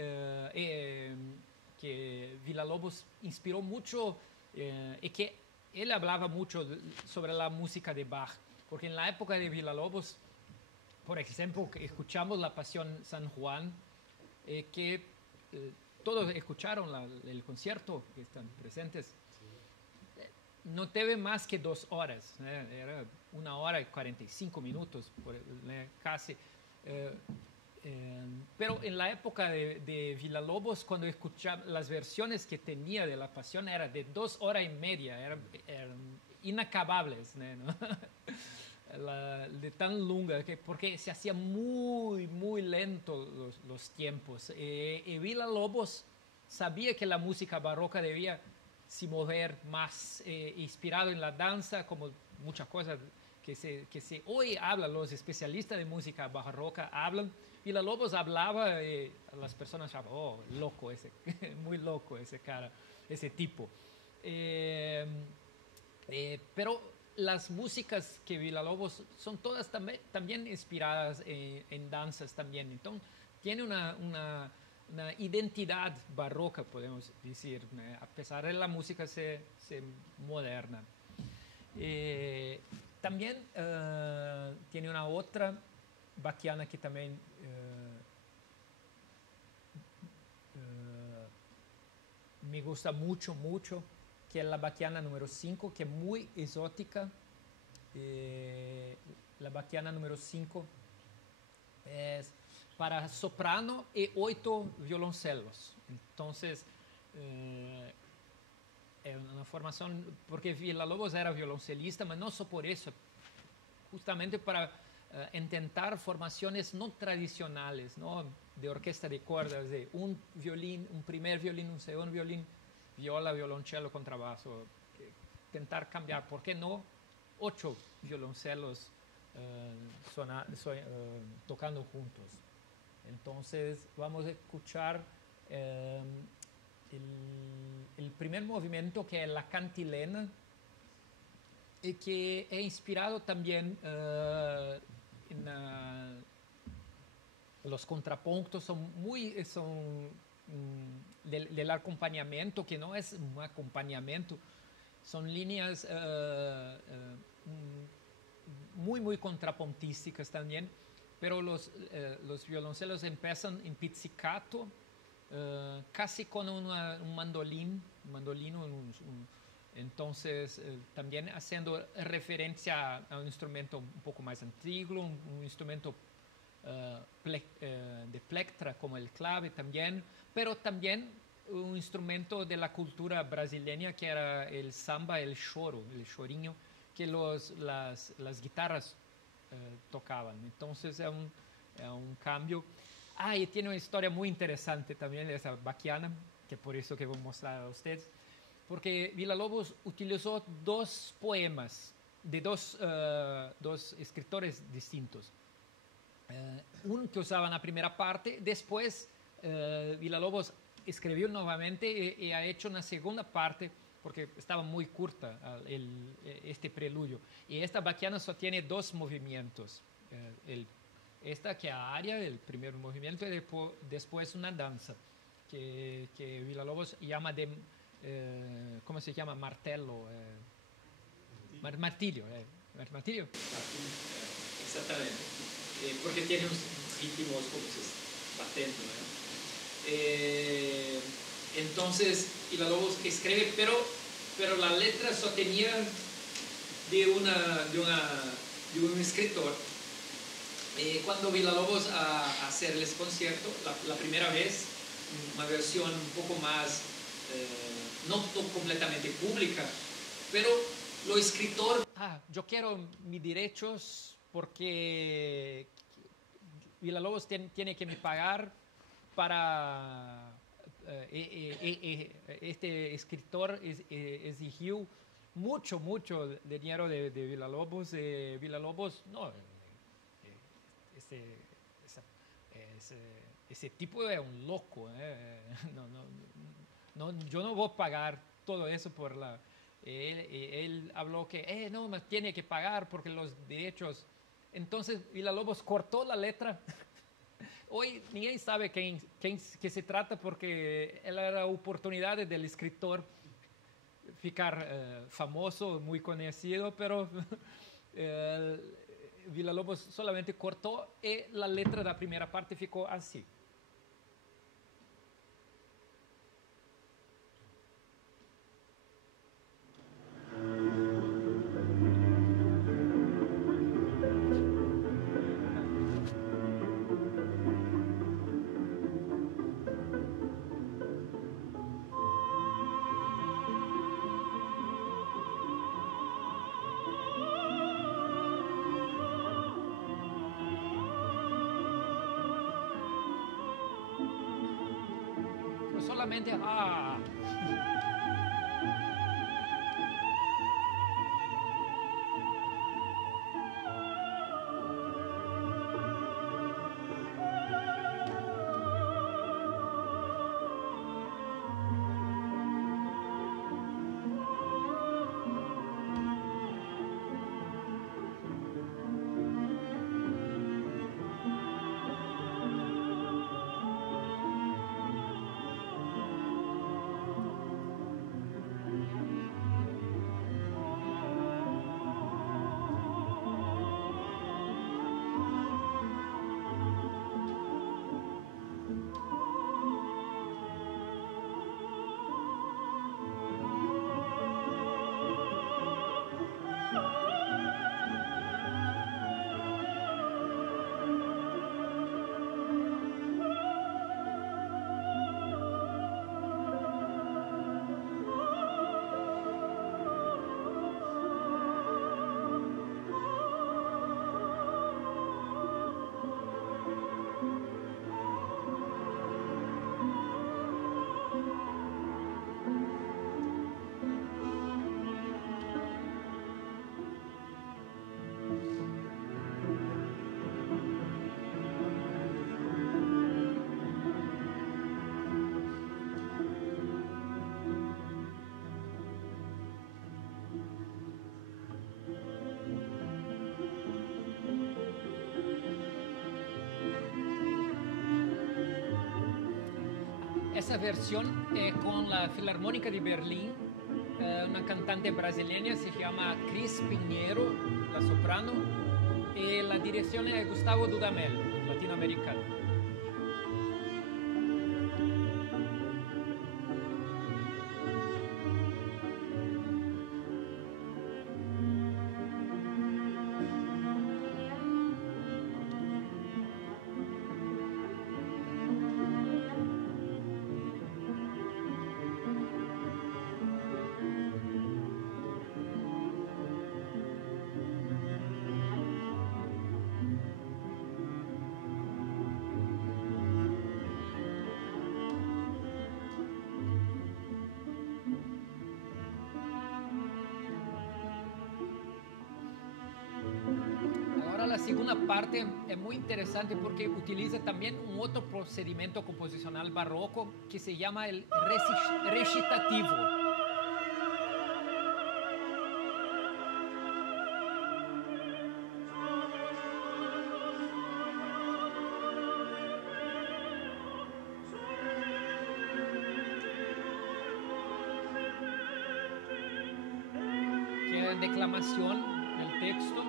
que Villa-Lobos inspiró mucho y que él hablaba mucho sobre la música de Bach, porque en la época de Villa-Lobos, por ejemplo, escuchamos la Pasión San Juan, que todos escucharon el concierto, que están presentes. No teve más que 2 horas, era 1 hora y 45 minutos, casi. Pero en la época de Villa-Lobos, cuando escuchaba las versiones que tenía de La Pasión, era de 2 horas y media, eran inacabables, ¿no? De tan longa, porque se hacía muy lento los tiempos. Y Villa-Lobos sabía que la música barroca debía se mover más, inspirado en la danza, como muchas cosas que se hoy hablan, los especialistas de música barroca hablan. Villa-Lobos hablaba y las personas hablaban, oh, loco ese, muy loco ese cara, ese tipo. Pero las músicas que Villa-Lobos son todas también inspiradas en danzas también. Entonces, tiene una identidad barroca, podemos decir, a pesar de la música ser moderna. También tiene una otra baquiana que también me gusta mucho, que es la baquiana número 5, que es muy exótica, La baquiana número 5 es para soprano y 8 violoncelos. Entonces, es una formación, porque Villa-Lobos era violoncelista, pero no solo por eso, justamente para intentar formaciones no tradicionales, ¿no? De orquesta de cuerdas, de un violín, un primer violín, un segundo violín, viola, violonchelo, contrabajo. Intentar cambiar, ¿por qué no? 8 violoncelos tocando juntos. Entonces vamos a escuchar el primer movimiento, que es la cantilena, y que es inspirado también en los contrapuntos son del acompañamiento, que no es un acompañamiento, son líneas muy contrapuntísticas también, pero los violoncelos empiezan en pizzicato, casi con un mandolino, entonces también haciendo referencia a un instrumento un poco más antiguo, un instrumento de plectra como el clave también, pero también un instrumento de la cultura brasileña, que era el samba, el choro, el chorinho, que las guitarras tocaban. Entonces es un cambio. Y tiene una historia muy interesante también esa baquiana, que por eso que voy a mostrar a ustedes, porque Villa-Lobos utilizó 2 poemas de dos escritores distintos. Uno que usaba en la primera parte, después Villa-Lobos escribió nuevamente y ha hecho una segunda parte, porque estaba muy corta este preludio. Y esta baquiana solo tiene 2 movimientos. Esta que es aria, el primer movimiento, y después una danza, que Villa-Lobos llama de, ¿cómo se llama? Martello. Martillo. Martillo. Exactamente. Porque tiene unos ritmos como se batendo, ¿no? Entonces Villa-Lobos escribe, pero la letra solo tenía de un escritor. Cuando Villa-Lobos a hacerles concierto, la primera vez, una versión un poco más, no completamente pública, pero lo escritor... Yo quiero mis derechos porque Villa-Lobos tiene que me pagar para... este escritor exigió mucho dinero de Villa-Lobos. Villa-Lobos, no, ese tipo es un loco. Yo no voy a pagar todo eso por la... Él habló que no, me tiene que pagar porque los derechos... Entonces Villa-Lobos cortó la letra. Hoy ninguém sabe qué se trata, porque era la oportunidad del escritor ficar famoso, muy conocido, pero Villa-Lobos solamente cortó y la letra de la primera parte ficou así. Solamente esa versión con la Filarmónica de Berlín, una cantante brasileña se llama Cris Pinheiro, la soprano, y la dirección es Gustavo Dudamel, latinoamericano. La segunda parte es muy interesante porque utiliza también un otro procedimiento composicional barroco que se llama el recitativo. Que es declamación del texto.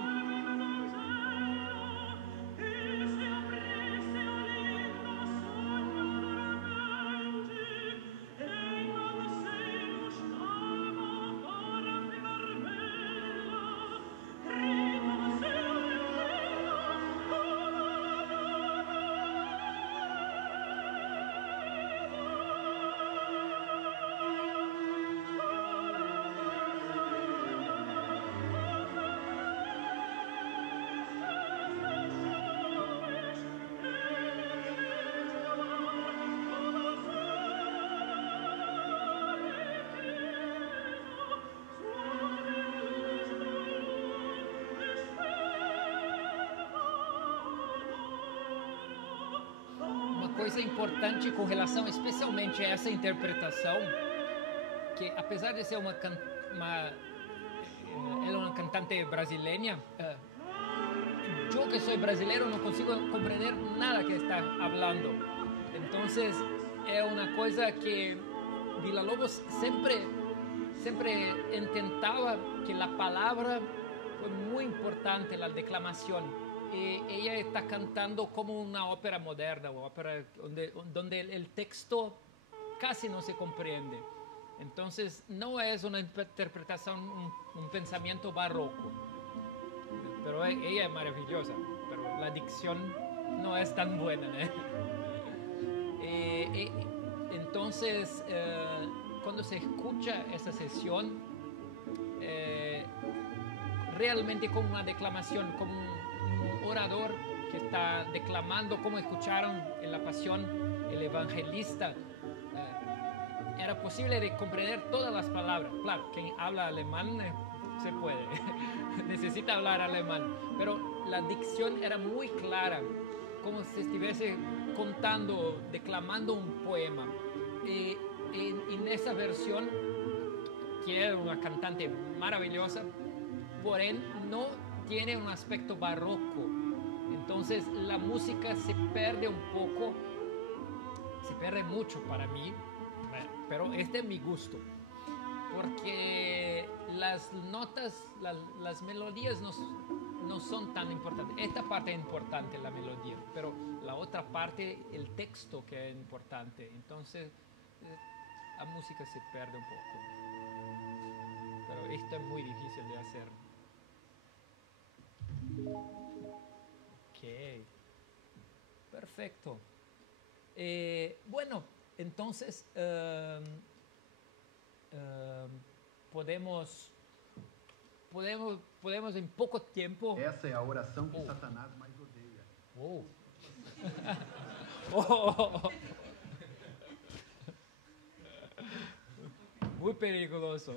Coisa importante com relação especialmente a essa interpretação, que apesar de ser ela é uma cantante brasileira, eu que sou brasileiro não consigo compreender nada que está falando. Então é uma coisa que Villa-Lobos sempre intentava que a palavra foi muito importante, a declamação. Y ella está cantando como una ópera moderna, ópera donde el texto casi no se comprende. Entonces no es una interpretación, un pensamiento barroco. Pero ella es maravillosa, pero la dicción no es tan buena, ¿no? Entonces, cuando se escucha esa sesión, realmente como una declamación, como un orador que está declamando, como escucharon en la Pasión el evangelista, era posible de comprender todas las palabras. Claro, quien habla alemán se puede, necesita hablar alemán, pero la dicción era muy clara, como si estuviese contando, declamando un poema. Y en esa versión, que es una cantante maravillosa, por él no tiene un aspecto barroco. Entonces la música se pierde un poco, se pierde mucho para mí, pero este es mi gusto, porque las notas, las melodías no son tan importantes. Esta parte es importante, la melodía, pero la otra parte, el texto, que es importante. Entonces la música se pierde un poco, pero esto es muy difícil de hacer. Ok, perfecto. Bueno, entonces podemos en poco tiempo. Essa é a oração que Satanás mais odeia. Oh. Oh. Muy peligroso.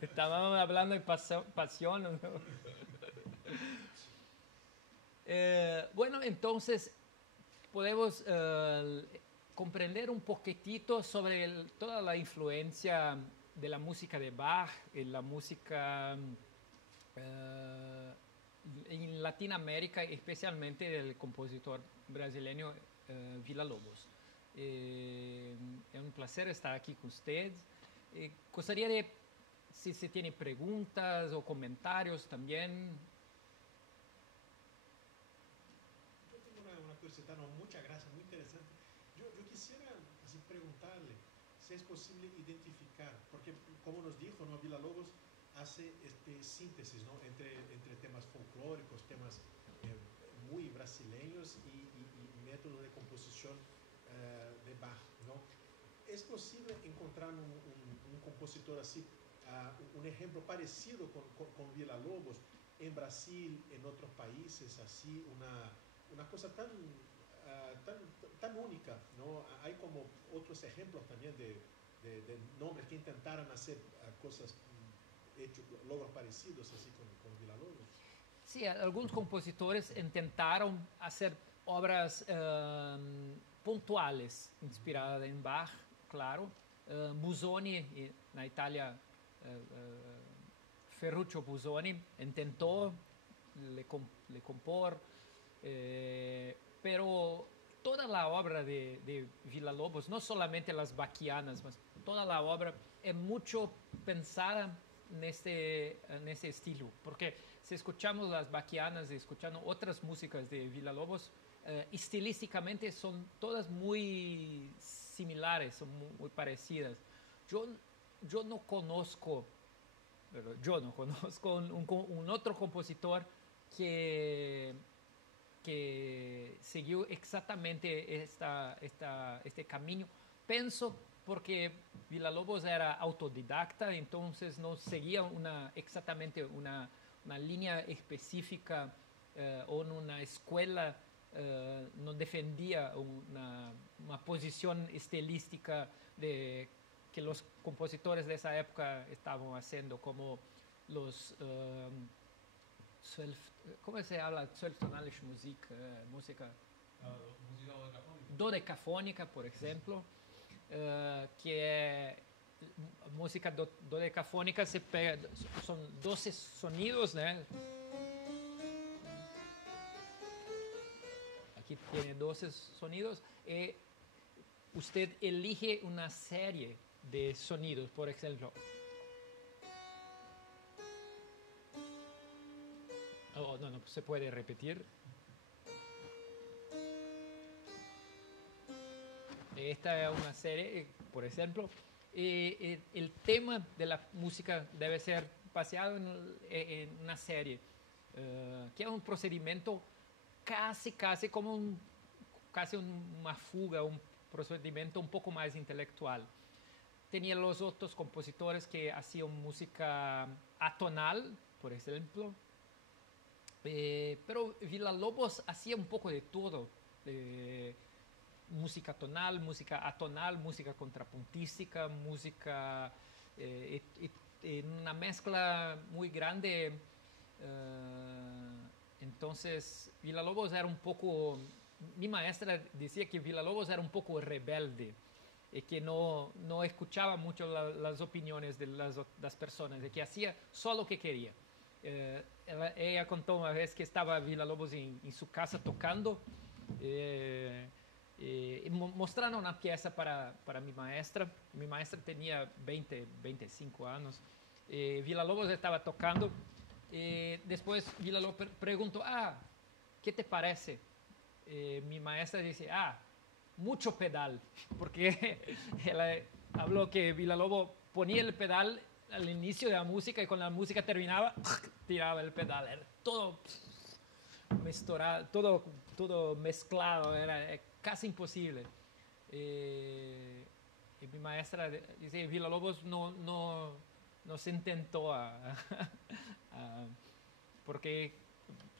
Estábamos hablando de pasión. Bueno, entonces podemos comprender un poquitito sobre toda la influencia de la música de Bach en la música en Latinoamérica, especialmente del compositor brasileño Villa-Lobos. É um prazer estar aqui com vocês. Gostaria de, se você tem perguntas ou comentários também. Yo tengo una curiosidad, no, muchas gracias, muy interesante. Yo quisiera así, preguntarle si es posible identificar, porque como nos dijo, ¿no? Villa-Lobos hace síntesis, ¿no? entre temas folclóricos, temas muy brasileños y métodos de composición de Bach, ¿no? ¿Es posible encontrar un compositor así, un ejemplo parecido con Villa-Lobos en Brasil, en otros países, así, una cosa tan única, ¿no? Hay como otros ejemplos también de nombres que intentaron hacer cosas, logros parecidos así con Villa-Lobos. Sí, algunos compositores intentaron hacer obras puntuales, inspiradas en Bach, claro. Busoni, en Italia, Ferruccio Busoni, intentó le compor, pero toda la obra de Villa-Lobos, no solamente las bachianas, mas toda la obra es mucho pensada en este estilo, porque si escuchamos las bachianas y escuchando otras músicas de Villa-Lobos, estilísticamente son todas muy similares, son muy parecidas. Yo no conozco un otro compositor que siguió exactamente este camino. Pienso porque Villa-Lobos era autodidacta, entonces no seguía exactamente una línea específica o en una escuela, no defendía una posición estilística que los compositores de esa época estaban haciendo, como los ¿cómo se habla? Zwölftonalische Musik, música dodecafónica, por ejemplo, que música dodecafónica se pega, son 12 sonidos, ¿no? Aquí tiene 12 sonidos y usted elige una serie de sonidos, por ejemplo. Oh, no se puede repetir. Esta es una serie, por ejemplo, el tema de la música debe ser baseado en una serie, que es un procedimiento casi como casi una fuga, un procedimiento un poco más intelectual. Tenía los otros compositores que hacían música atonal, por ejemplo, pero Villa-Lobos hacía un poco de todo. Música tonal, música atonal, música contrapuntística, música en una mezcla muy grande. Entonces, Villa-Lobos era un poco... Mi maestra decía que Villa-Lobos era un poco rebelde y que no escuchaba mucho las opiniones de las personas, de que hacía solo lo que quería. Ella contó una vez que estaba Villa-Lobos en su casa tocando, mostrando una pieza para mi maestra. Mi maestra tenía 25 años. Villa-Lobos estaba tocando. Después Villa-Lobos preguntó, ¿qué te parece? Mi maestra dice, mucho pedal, porque ella habló que Villa-Lobos ponía el pedal al inicio de la música y cuando la música terminaba, tiraba el pedal. Era todo mezclado, todo mezclado, era casi imposible. Y mi maestra dice, Villa-Lobos no se intentó porque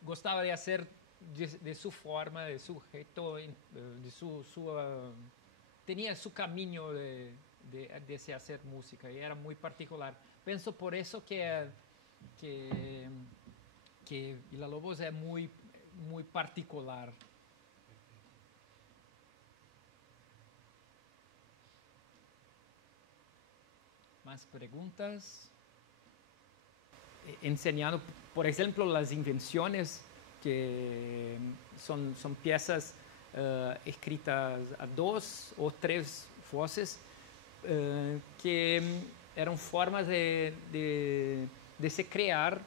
gustaba de hacer de su forma, de su gesto, tenía su camino de hacer música y era muy particular. Pienso por eso que Villa-Lobos es muy particular. ¿Más preguntas? Enseñando, por ejemplo, las invenciones, que son piezas escritas a 2 o 3 voces, que eram formas de se criar,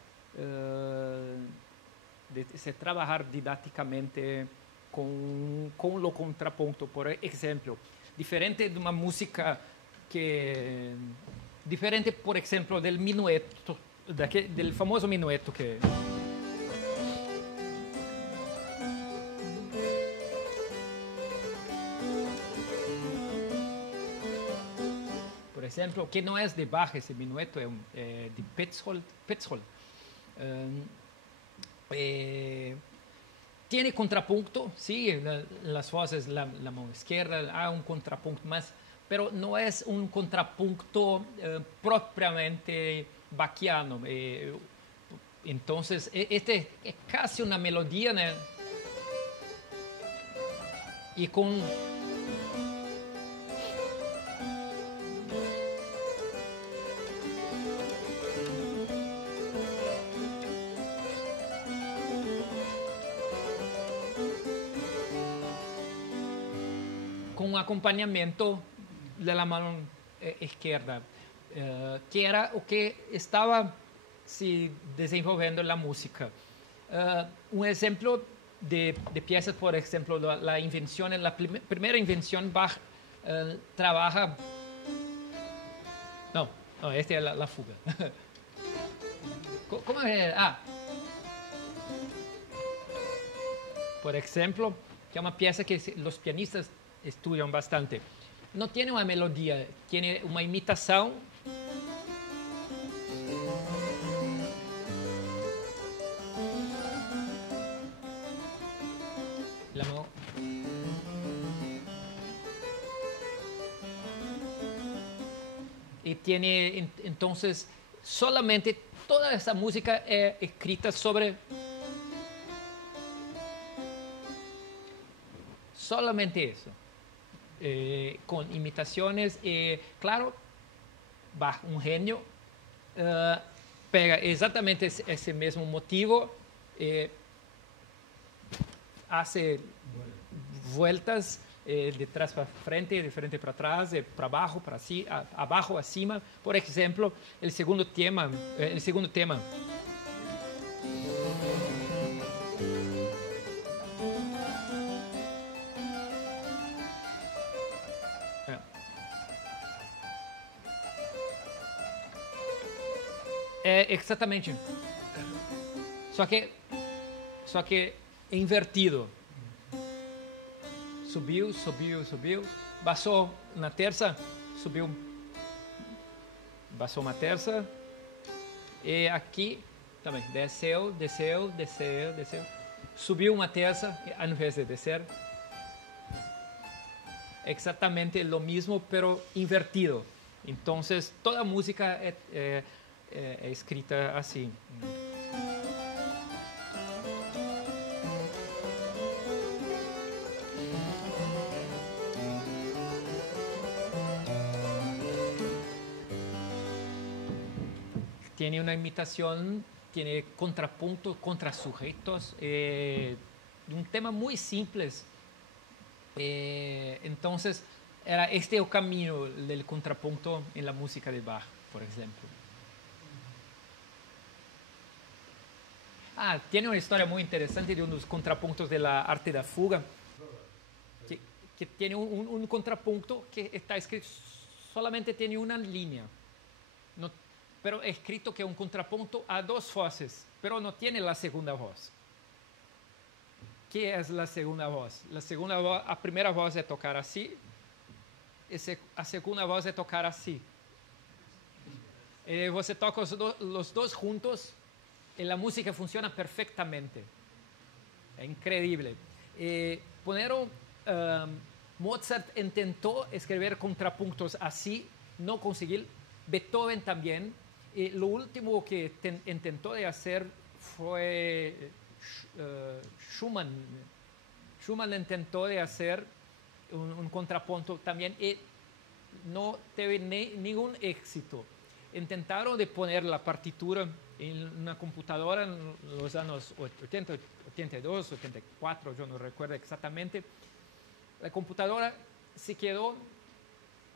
de se trabalhar didaticamente com o contraponto. Por exemplo, diferente de uma música que... Diferente, por exemplo, del minueto, del famoso minueto que... Por exemplo, que não é de Bach esse minueto, é de Petzold. Tiene contrapunto, sí, las voces, la mano izquierda, hay un contrapunto más, pero no es un contrapunto propiamente bachiano. Entonces, este es casi una melodía, ¿no? Y con... un acompañamiento de la mano izquierda, que era o que estaba se desenvolvendo la música. Un ejemplo de piezas, por ejemplo, la invención, la primera invención, Bach trabaja... No, esta es la fuga. ¿Cómo es? Por ejemplo, que es una pieza que los pianistas estudian bastante. No tiene una melodía, tiene una imitación. La mano. Y tiene entonces solamente toda esa música es escrita sobre solamente eso. Con imitaciones, claro, Bach, un genio, pega exactamente ese mismo motivo, hace vueltas de atrás para frente, de frente para atrás, para abajo, para así, abajo, acima. Por ejemplo, el segundo tema. Exatamente. Só que invertido. Subiu, baixou na terça, subiu, baixou uma terça, e aqui também desceu, subiu uma terça, ao invés de descer. Exatamente lo mismo, pero invertido. Entonces, toda música é escrita assim. Tiene una imitación, tiene contrapuntos, contrasujetos, un tema muy simple. Entonces, era este el camino del contrapunto en la música de Bach, por ejemplo. Tiene una historia muy interesante de unos contrapuntos de la arte da fuga, que tiene un contrapunto que está escrito, solamente tiene una línea. No, pero escrito que es un contrapunto a 2 voces, pero no tiene la segunda voz. ¿Qué es la segunda voz? La primera voz es tocar así, a segunda voz es tocar así. Você toca los dos juntos y la música funciona perfectamente. Es increíble. Mozart intentó escribir contrapuntos así, no consiguió. Beethoven también. Lo último que intentó de hacer fue Schumann. Schumann intentó de hacer un contrapunto también y no tuvo ningún éxito. Intentaron de poner la partitura en una computadora en los años 80, 82, 84, yo no recuerdo exactamente, la computadora se quedó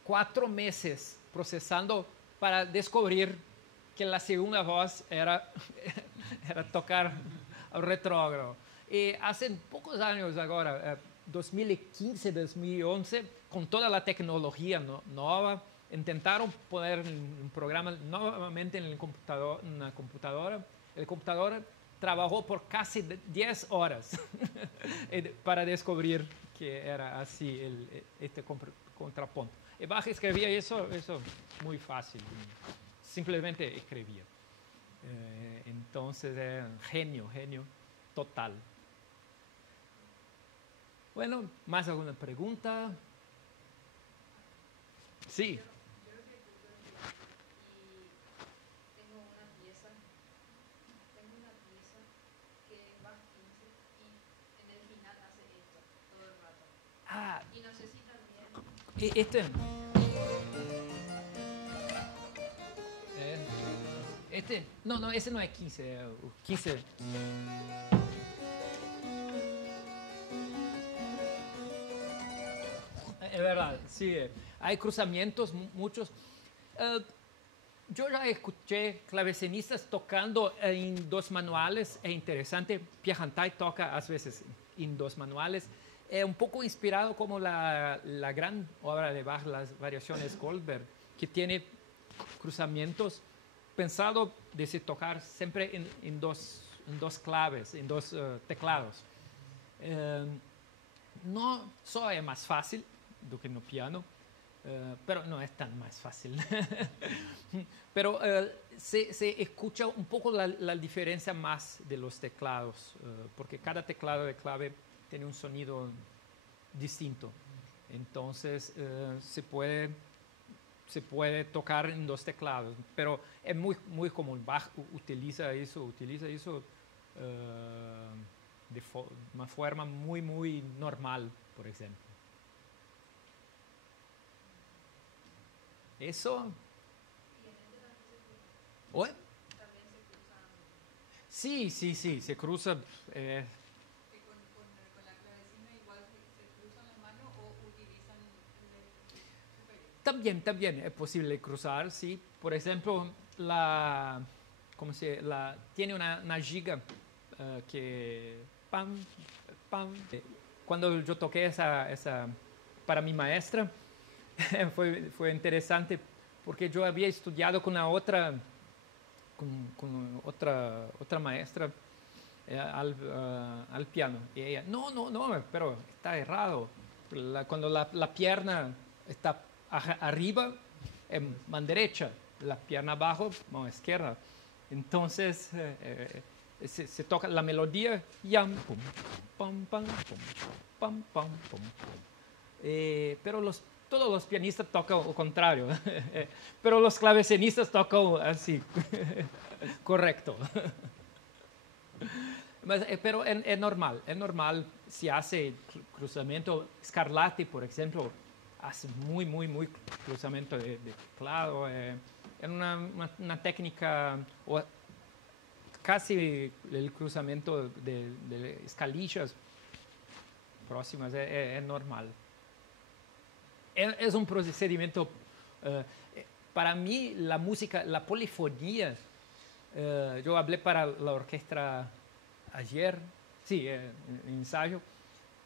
4 meses procesando para descubrir que la segunda voz era tocar al retrógrado. Y hace pocos años ahora, 2015, 2011, con toda la tecnología nueva, intentaron poner un programa nuevamente en la computadora. El computador trabajó por casi 10 horas para descubrir que era así este contrapunto. Y Bach escribía eso muy fácil, simplemente escribía. Entonces era genio total. Bueno, ¿más alguna pregunta? Sí. Tengo una pieza que va 15 y en el final hace esto todo el rato. Ah, Y no sé si también. No, ese no es 15. 15. Es verdad, sí. Hay cruzamientos, muchos. Yo ya escuché clavecinistas tocando en 2 manuales. Es interesante. Pierre Hantai toca a veces en 2 manuales. Un poco inspirado como la gran obra de Bach, las variaciones Goldberg, que tiene cruzamientos pensado de se tocar siempre en dos claves, en 2 teclados. No solo es más fácil do que no piano, pero no es tan más fácil. Pero se escucha un poco la diferencia más de los teclados, porque cada teclado de clave tiene un sonido distinto. Entonces se puede tocar en 2 teclados, pero es muy común. Bach utiliza eso de una forma muy normal, por ejemplo. Eso. ¿Oye? También se cruzan. Sí, se cruza. Con la clavecina igual se cruzan la mano o utilizan el superior. También es posible cruzar, sí. Por ejemplo, tiene una giga que cuando yo toqué esa para mi maestra, fue interesante porque yo había estudiado con otra maestra al piano. Y ella, no, pero está errado. Cuando la pierna está arriba, es mano derecha, la pierna abajo, mano izquierda. Entonces se toca la melodía, yam, pum, pam, pam, pum, pam, pam, pum. Pero todos los pianistas tocan lo contrario, pero los clavecinistas tocan así, correcto. Pero es normal, si hace cruzamiento. Scarlatti, por ejemplo, hace muy cruzamiento de teclado. Es una técnica, o casi el cruzamiento de escalillas próximas, es normal. Es un procedimiento, para mí la música, la polifonía, yo hablé para la orquesta ayer, sí, en ensayo,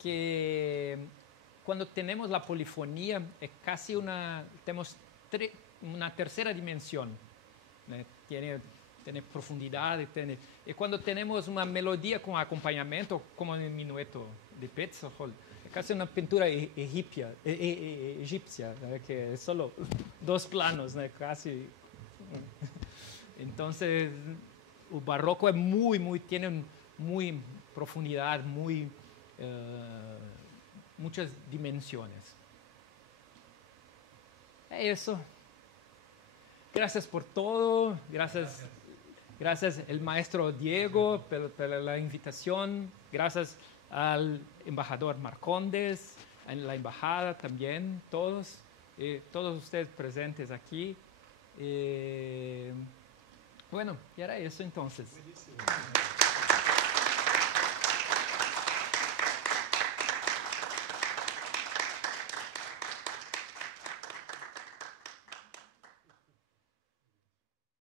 que cuando tenemos la polifonía es casi tenemos una tercera dimensión, tiene profundidad, y cuando tenemos una melodía con acompañamiento, como en el minueto de Petzold, casi una pintura egipcia, que es solo 2 planos, ¿no? Casi. Entonces, el barroco es tiene muy profundidad, muchas dimensiones. Eso. Gracias por todo, gracias el maestro Diego por la invitación, gracias al embajador Marcondes, en la embajada también, todos ustedes presentes aquí. Bueno, y era eso entonces. Buenísimo.